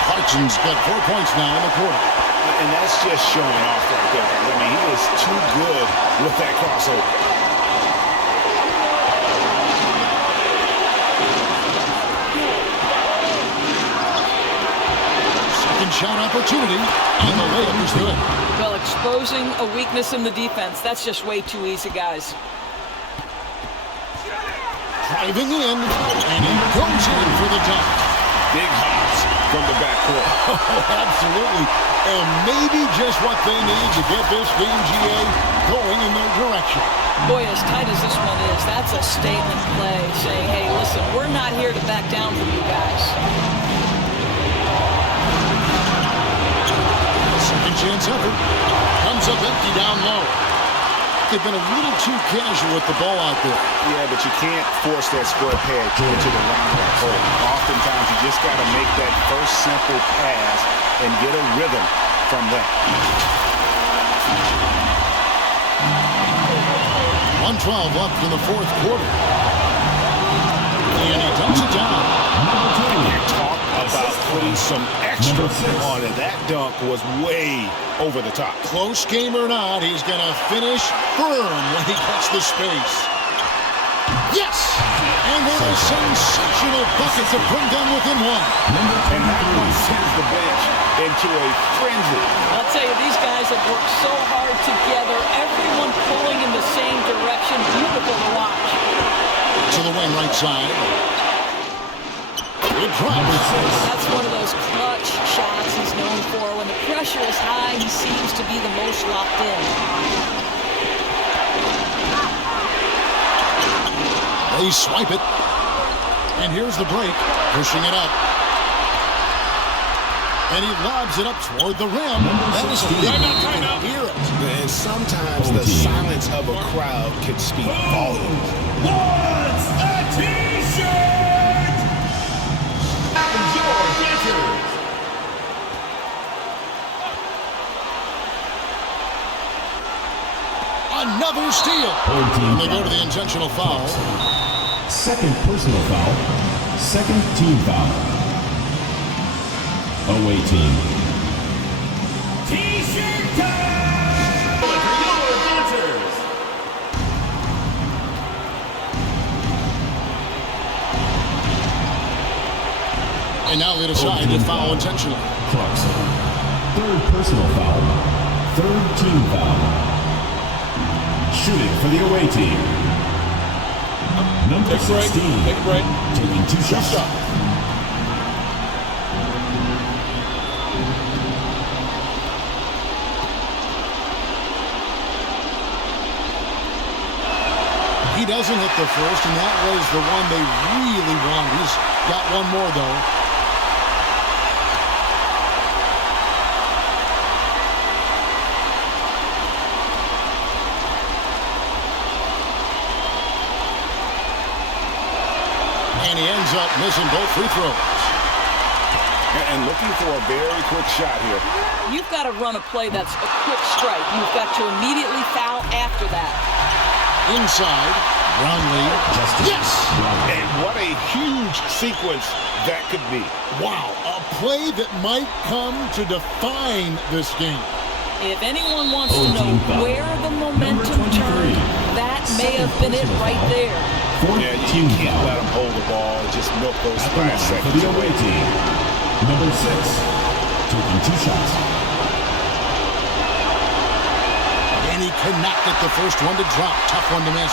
Clarkson's got 4 points now in the quarter. And that's just showing off right there. I mean, he is too good with that crossover. Second shot opportunity, and the layup is good. Well, exposing a weakness in the defense, that's just way too easy, guys. Driving in, and he goes in for the dunk. big hops from the backcourt. Absolutely. And maybe just what they need to get this game, GA, going in their direction. Boy, as tight as this one is, that's a statement play saying, hey, listen, we're not here to back down from you guys. Second chance effort. Comes up empty down low. They've been a little too casual with the ball out there. Yeah, but you can't force that square pad into the right hole. Oftentimes, you just got to make that first simple pass and get a rhythm from that. 1:12 left in the fourth quarter. And he dumps it down. You talk about putting some extra on it. That dunk was way over the top. Close game or not, he's going to finish firm when he gets the space. Yes! And what a sensational bucket to bring them within one. And that one sends the bench into a frenzy. I'll tell you, these guys have worked so hard together. Everyone pulling in the same direction. Beautiful to watch. To the wing right side. Good drop. That's one of those clutch shots he's known for. When the pressure is high, he seems to be the most locked in. They swipe it. And here's the break. Pushing it up. And he lobs it up toward the rim. That is a timeout. Hear it. And sometimes the silence of a crowd can speak volumes. What's a T-shirt? Your dancers. Another steal. And they go to the intentional foul. Second personal foul. Second team foul. Away team. T-shirt time! For your dancers. And now they decide to foul intentionally. Clarkson. Third personal foul. Third team foul. Shooting for the away team. Number 16. Take a break. Taking two shots. He doesn't hit the first, and that was the one they really wanted. He's got one more, though. And he ends up missing both free throws. And looking for a very quick shot here. You've got to run a play that's a quick strike. You've got to immediately foul after that. Inside, Brownlee. Yes! And what a huge sequence that could be. Wow, a play that might come to define this game. If anyone wants to know where the momentum turned, that may have been it right there. Yeah, you can't let them hold the ball and just milk those 5 seconds. For the away team. Number 6. Taking two shots. And he cannot get the first one to drop. Tough one to miss.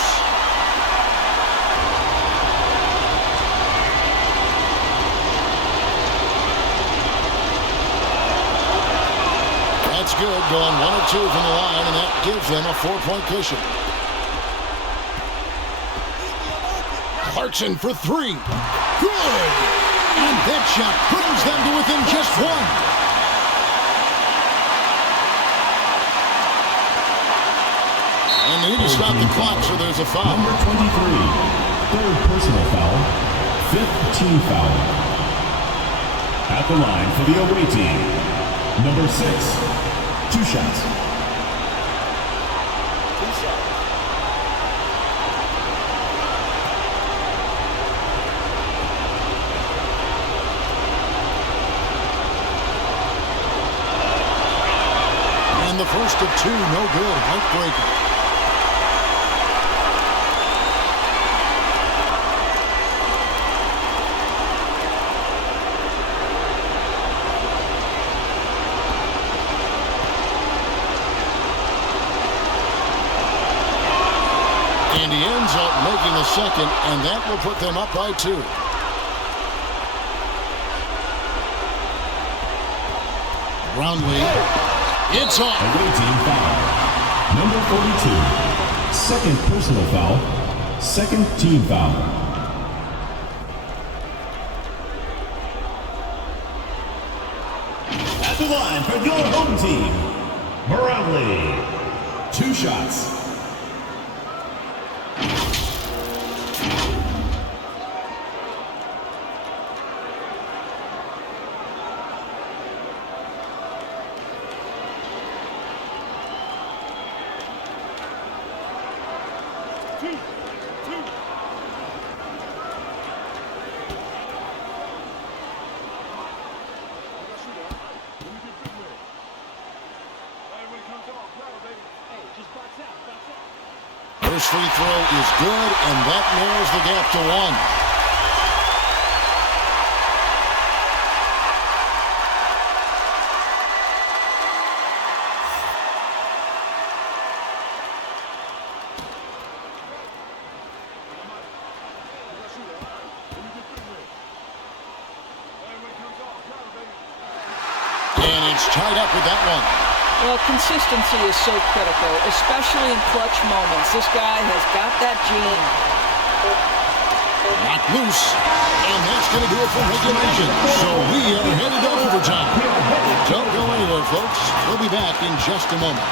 That's good. Going 1 or 2 from the line, and that gives them a 4-point cushion. Clarkson for 3. Good! And that shot brings them to within just 1. And they need to stop the clock, so there's a foul. Number 23. Third personal foul. Fifth team foul. At the line for the away team. Number 6. 2 shots. And the first of 2, no good. Heartbreaker. And he ends up making the second, and that will put them up by 2. Brownlee. It's off. Away team foul. Number 42. Second personal foul. Second team foul. At the line for your home team, Brownlee. 2 shots. First free throw is good, and that narrows the gap to 1. And it's tied up with that one. Well, consistency is so critical, especially in clutch moments. This guy has got that gene. Knocked loose, and that's going to do it for regulation. So we are headed to overtime. Don't go anywhere, folks. We'll be back in just a moment.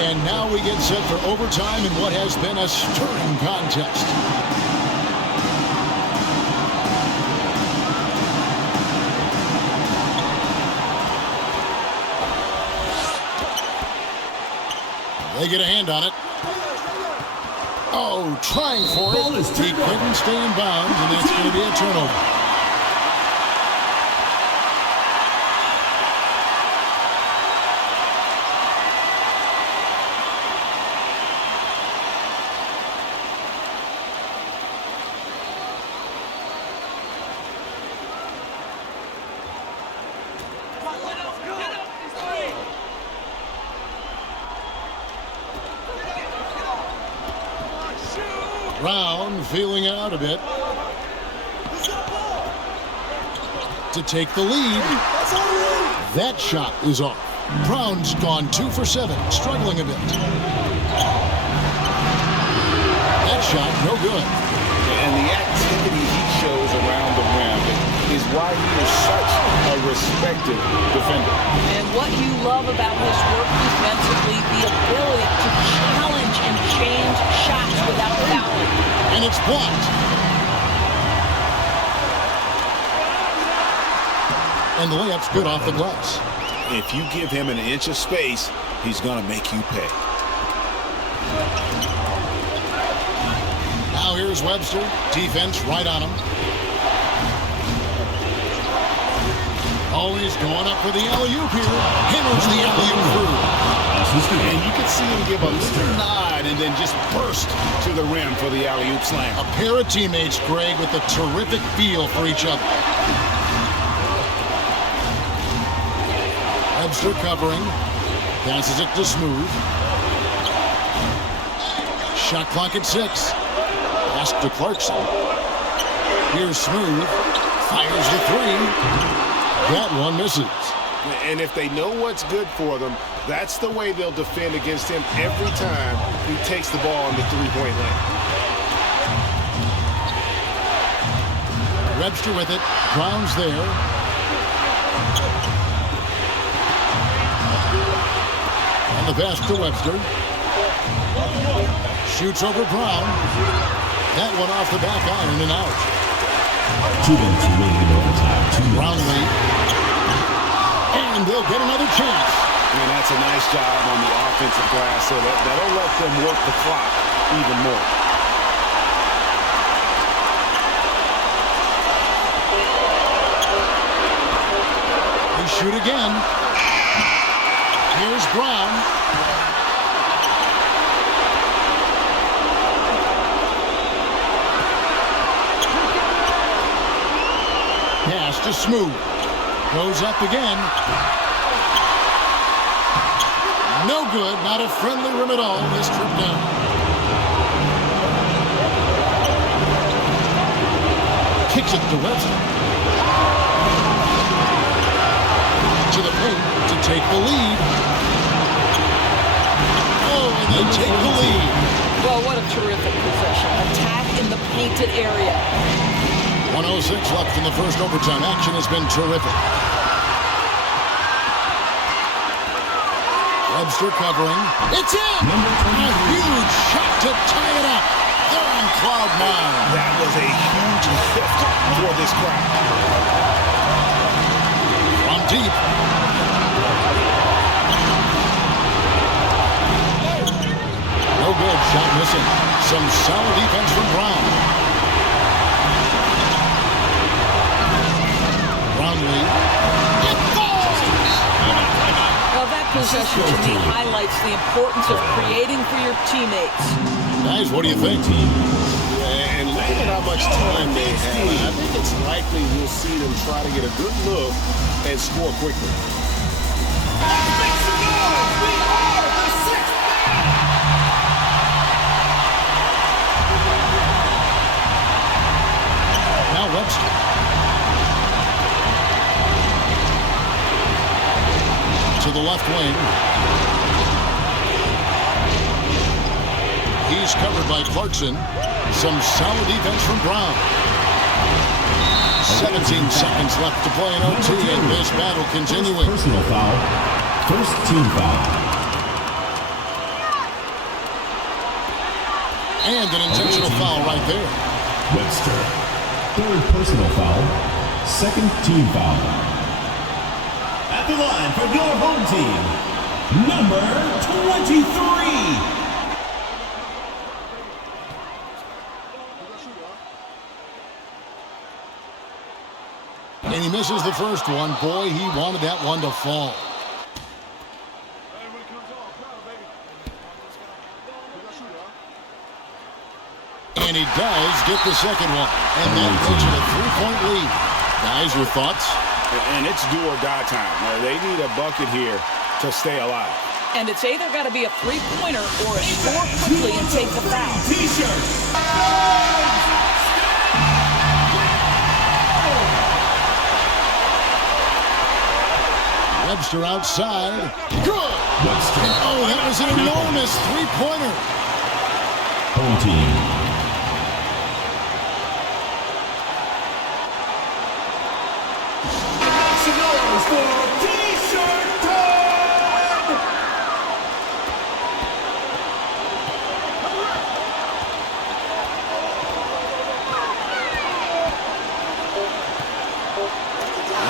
And now we get set for overtime in what has been a stirring contest. They get a hand on it. Oh, trying for it. He couldn't stay in bounds, and that's going to be a turnover. Brown feeling out a bit to take the lead. That shot is off. Brown's gone 2 for 7, struggling a bit. That shot, no good. And the activity he shows around the rim is why he is such a respected defender. And what you love about his work defensively, the ability to challenge and change shots without fouling. And it's blocked. And the layup's good off the glass. If you give him an inch of space, he's going to make you pay. Now here's Webster. Defense right on him. Always going up for the alley-oop here. Hammers the alley-oop through. And you can see him give a little nod and then just burst to the rim for the alley-oop slam. A pair of teammates, Greg, with a terrific feel for each other. Webster covering. Passes it to Smooth. Shot clock at 6. Pass to Clarkson. Here's Smooth. Fires the 3. That one misses. And if they know what's good for them, that's the way they'll defend against him every time he takes the ball in the three-point line. Webster with it. Brown's there. And the pass to Webster. Shoots over Brown. That one off the back iron and out. 2 minutes remaining in overtime. 2 minutes. Brownlee. And they'll get another chance. And that's a nice job on the offensive glass, so that'll let them work the clock even more. They shoot again. Here's Brown. Pass to Smooth. Goes up again. No good. Not a friendly rim at all this trip down. it to Webster. To the paint to take the lead. Oh, and they take the lead. Well, what a terrific possession. Attack in the painted area. 1:06 left in the first overtime. Action has been terrific. Webster covering. It's in! A huge shot to tie it up. They're on cloud nine. That was a huge lift for this crowd. From deep. No good. Shot missing. Some solid defense from Brown. Brownlee. It falls! Well, that possession to me highlights the importance of creating for your teammates. Guys, what do you think? And look at how much time they have. I think it's likely we'll see them try to get a good look and score quickly. Now Webster. To the left wing. He's covered by Clarkson. Some solid defense from Brown. 17 seconds left to play in OT, and this battle continuing. Personal foul. First team foul. And an intentional foul right there. Webster. Third personal foul. Second team foul. At the line for your home team, number 23. And he misses the first one. Boy, he wanted that one to fall. And he does get the second one. And that makes it a 3-point lead. Guys, your thoughts? And it's do or die time. They need a bucket here to stay alive. And it's either got to be a three-pointer or a score quickly and take the foul. T-shirt. Webster outside. Good! Webster. Oh, that was an enormous three-pointer. Home team.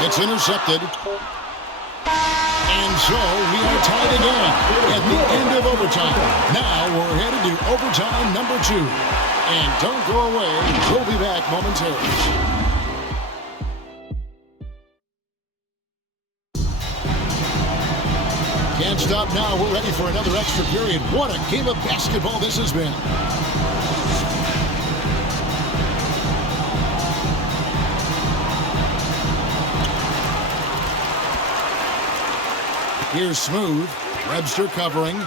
It's intercepted. And so we are tied again at the end of overtime. Now we're headed to overtime number 2. And don't go away. We'll be back momentarily. Can't stop now. We're ready for another extra period. What a game of basketball this has been. Here's Smooth. Webster covering. And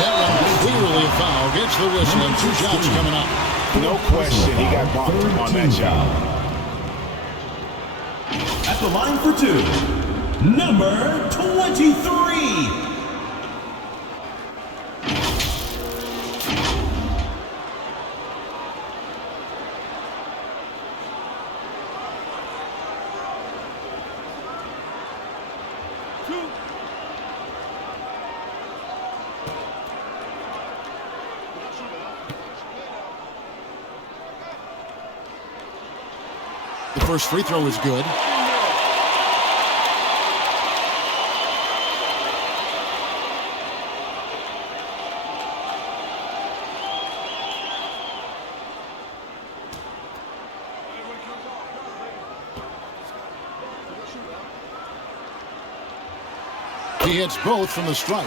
that one clearly a foul. Gets the whistle and 2 shots coming up. No question, he got bumped on that shot. At the line for 2, number 23. The first free throw is good. He hits both from the stripe.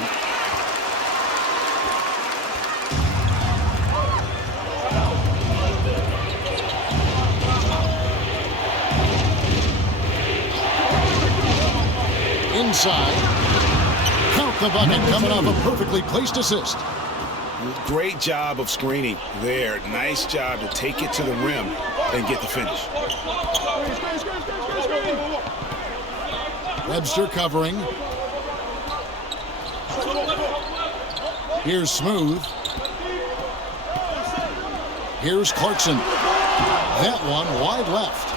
Inside. Count the bucket coming off a perfectly placed assist. Great job of screening there. Nice job to take it to the rim and get the finish. Webster covering. Here's Smooth. Here's Clarkson. That one wide left.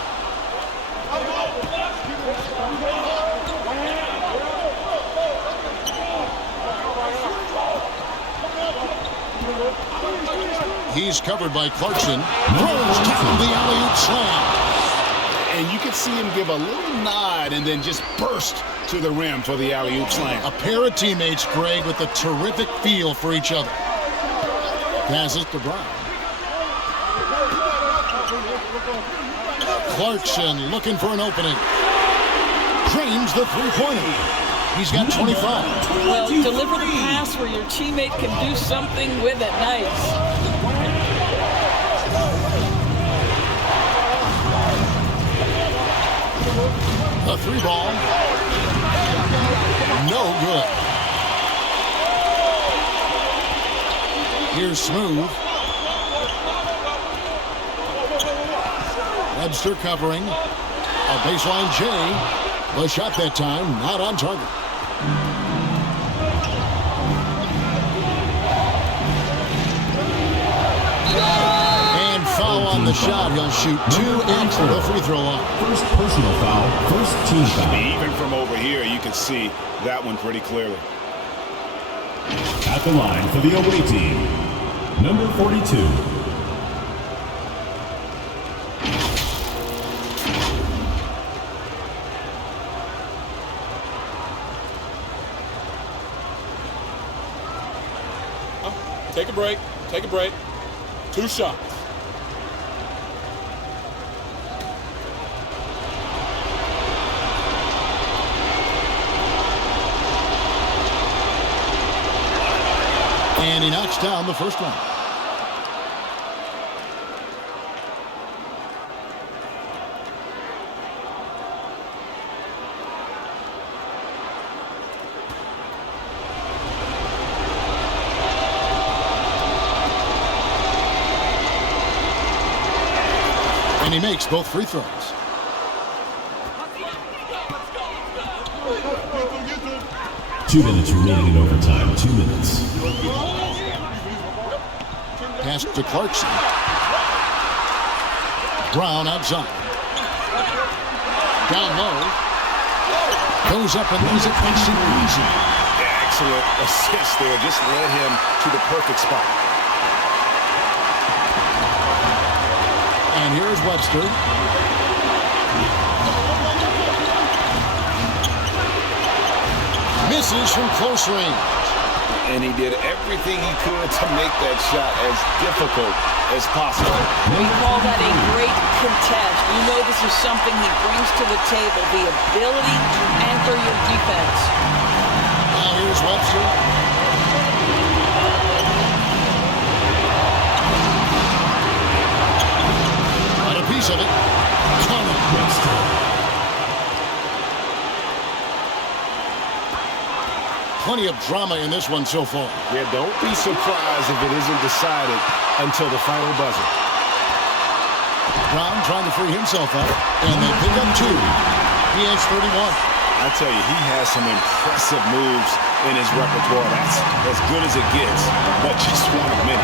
He's covered by Clarkson. Throws down the alley-oop slam. And you can see him give a little nod and then just burst to the rim for the alley-oop slam. A pair of teammates, Greg, with a terrific feel for each other. Passes to Brown. Clarkson looking for an opening. Drains the three-pointer. He's got 25. Well, deliver the pass where your teammate can do something with it. Nice. A three ball. No good. Here's Smooth. Webster covering. A baseline J. The shot that time, not on target. And foul on the shot. He'll shoot 2 at the free throw line. First personal foul, first team foul. Even from over here, you can see that one pretty clearly. At the line for the away team, number 42. Take a break. Take a break. 2 shots. And he knocks down the first one. And he makes both free throws. Two minutes remaining in overtime. 2 minutes. Pass to Clarkson. Brown outside. Down low. Goes up and lays it nice and easy. Excellent assist there. Just led him to the perfect spot. And here's Webster. Misses from close range. And he did everything he could to make that shot as difficult as possible. We call that a great contest. You know this is something he brings to the table, the ability to anchor your defense. Now here's Webster. Got a piece of it. Connor Webster. Plenty of drama in this one so far. Yeah, don't be surprised if it isn't decided until the final buzzer. Brown trying to free himself up, and they pick up 2. He has 31. I tell you, he has some impressive moves in his repertoire. That's as good as it gets, but just one of many.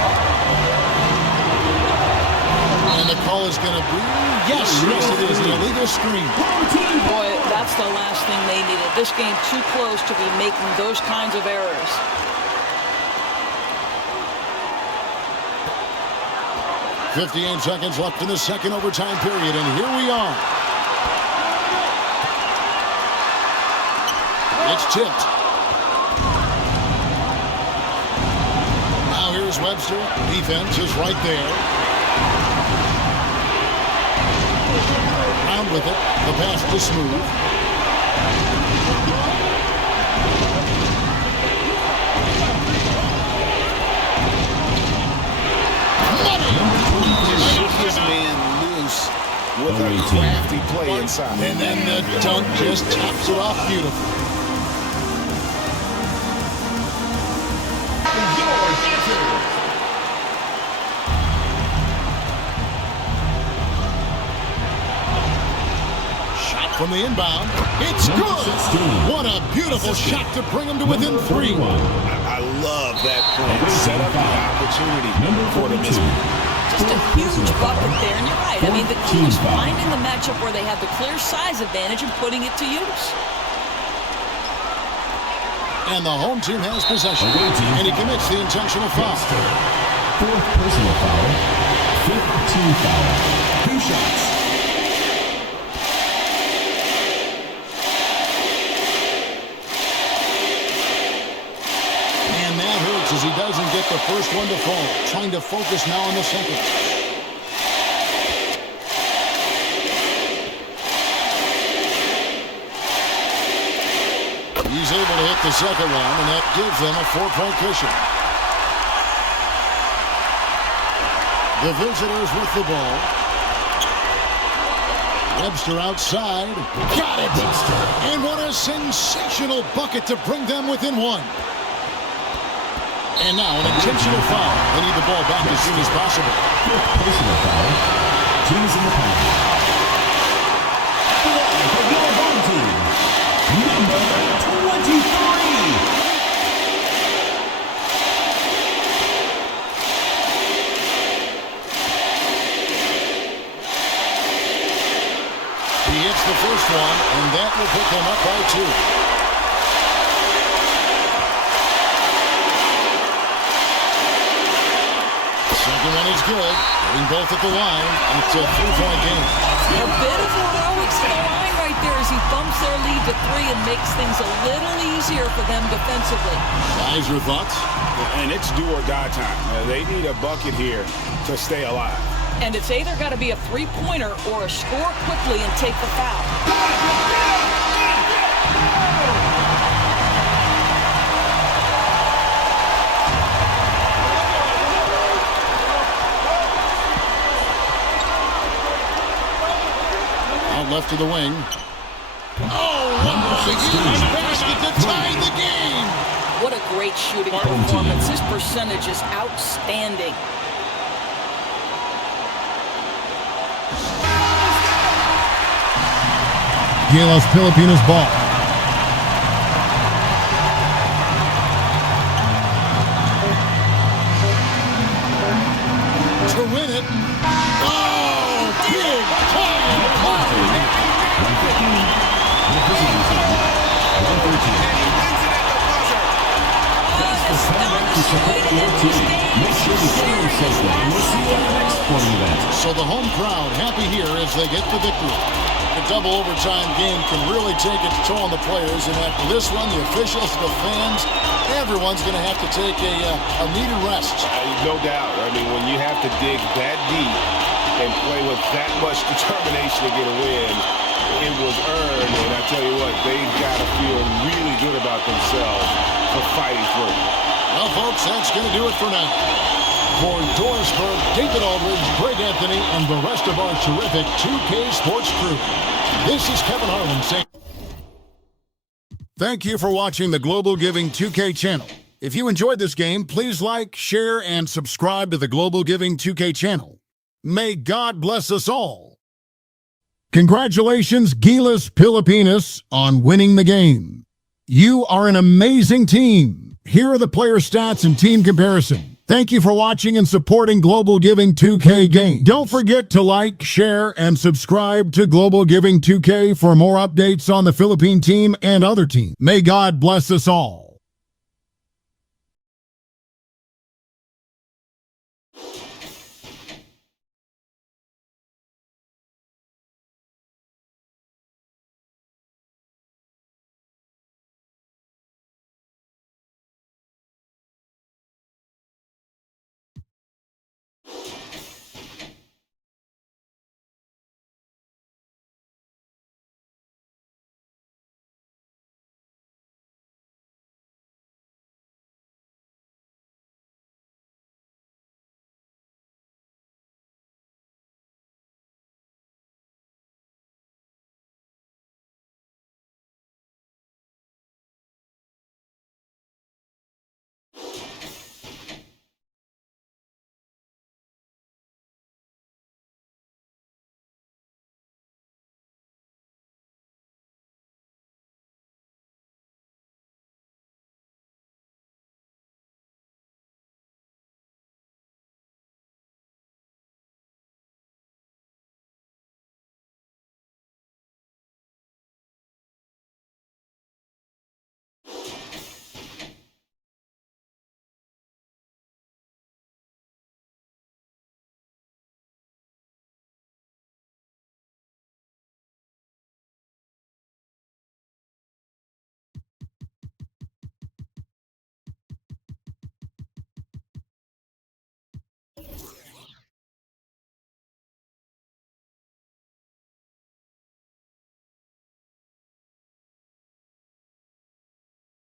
And the call is going to be, yes, it is, the illegal screen. Boy, that's the last thing they needed. This game too close to be making those kinds of errors. .58 seconds left in the second overtime period, and here we are. It's tipped. Now here's Webster. Defense is right there. Round with it. The pass to Smooth. Shook his man loose with a crafty play inside. And then the dunk just tops it off beautifully. Your answer. from the inbound. It's good. What a beautiful shot to bring him to within 3. I love that play. Set up the opportunity for the mismatch. Just a huge bucket there, and you're right. I mean, the key was finding the matchup where they have the clear size advantage and putting it to use. And the home team has possession. And he commits the intentional foul. 4th personal foul. 5th team foul. 2 shots. And that hurts as he doesn't get the first one to fall. Trying to focus now on the second. He's able to hit the second one, and that gives them a 4-point cushion. The visitors with the ball. Webster outside. Got it! And what a sensational bucket to bring them within 1. And now an intentional foul. They need the ball back as soon as possible. 5th personal foul. Teams in the pound. For your home team, number 23. He hits the first one, and that will put them up by 2. Second one is good. Getting both at the line, and it's a 3-point game. A bit of heroics to the line right there as he bumps their lead to 3 and makes things a little easier for them defensively. Guys, your thoughts? And it's do or die time. They need a bucket here to stay alive. And it's either got to be a 3-pointer or a score quickly and take the foul. Out left to the wing. Oh, a huge basket to tie the game. What a great shooting performance. His percentage is outstanding. GILAS Pilipinas ball. To win it. Oh, big time. So the home crowd happy here as they get the victory. The double overtime game can really take its toll on the players, and after this one, the officials, the fans, everyone's going to have to take a needed rest. No doubt. I mean, when you have to dig that deep and play with that much determination to get a win, it was earned, and I tell you what, they've got to feel really good about themselves for fighting through. Well, folks, that's going to do it for now. For Dorisburg, David Aldridge, Greg Anthony, and the rest of our terrific 2K Sports crew, this is Kevin Harlan saying thank you for watching the Global Giving 2K channel. If you enjoyed this game, please like, share, and subscribe to the Global Giving 2K channel. May God bless us all. Congratulations, GILAS Pilipinas, on winning the game. You are an amazing team. Here are the player stats and team comparison. Thank you for watching and supporting Global Giving 2K game. Don't forget to like, share, and subscribe to Global Giving 2K for more updates on the Philippine team and other teams. May God bless us all.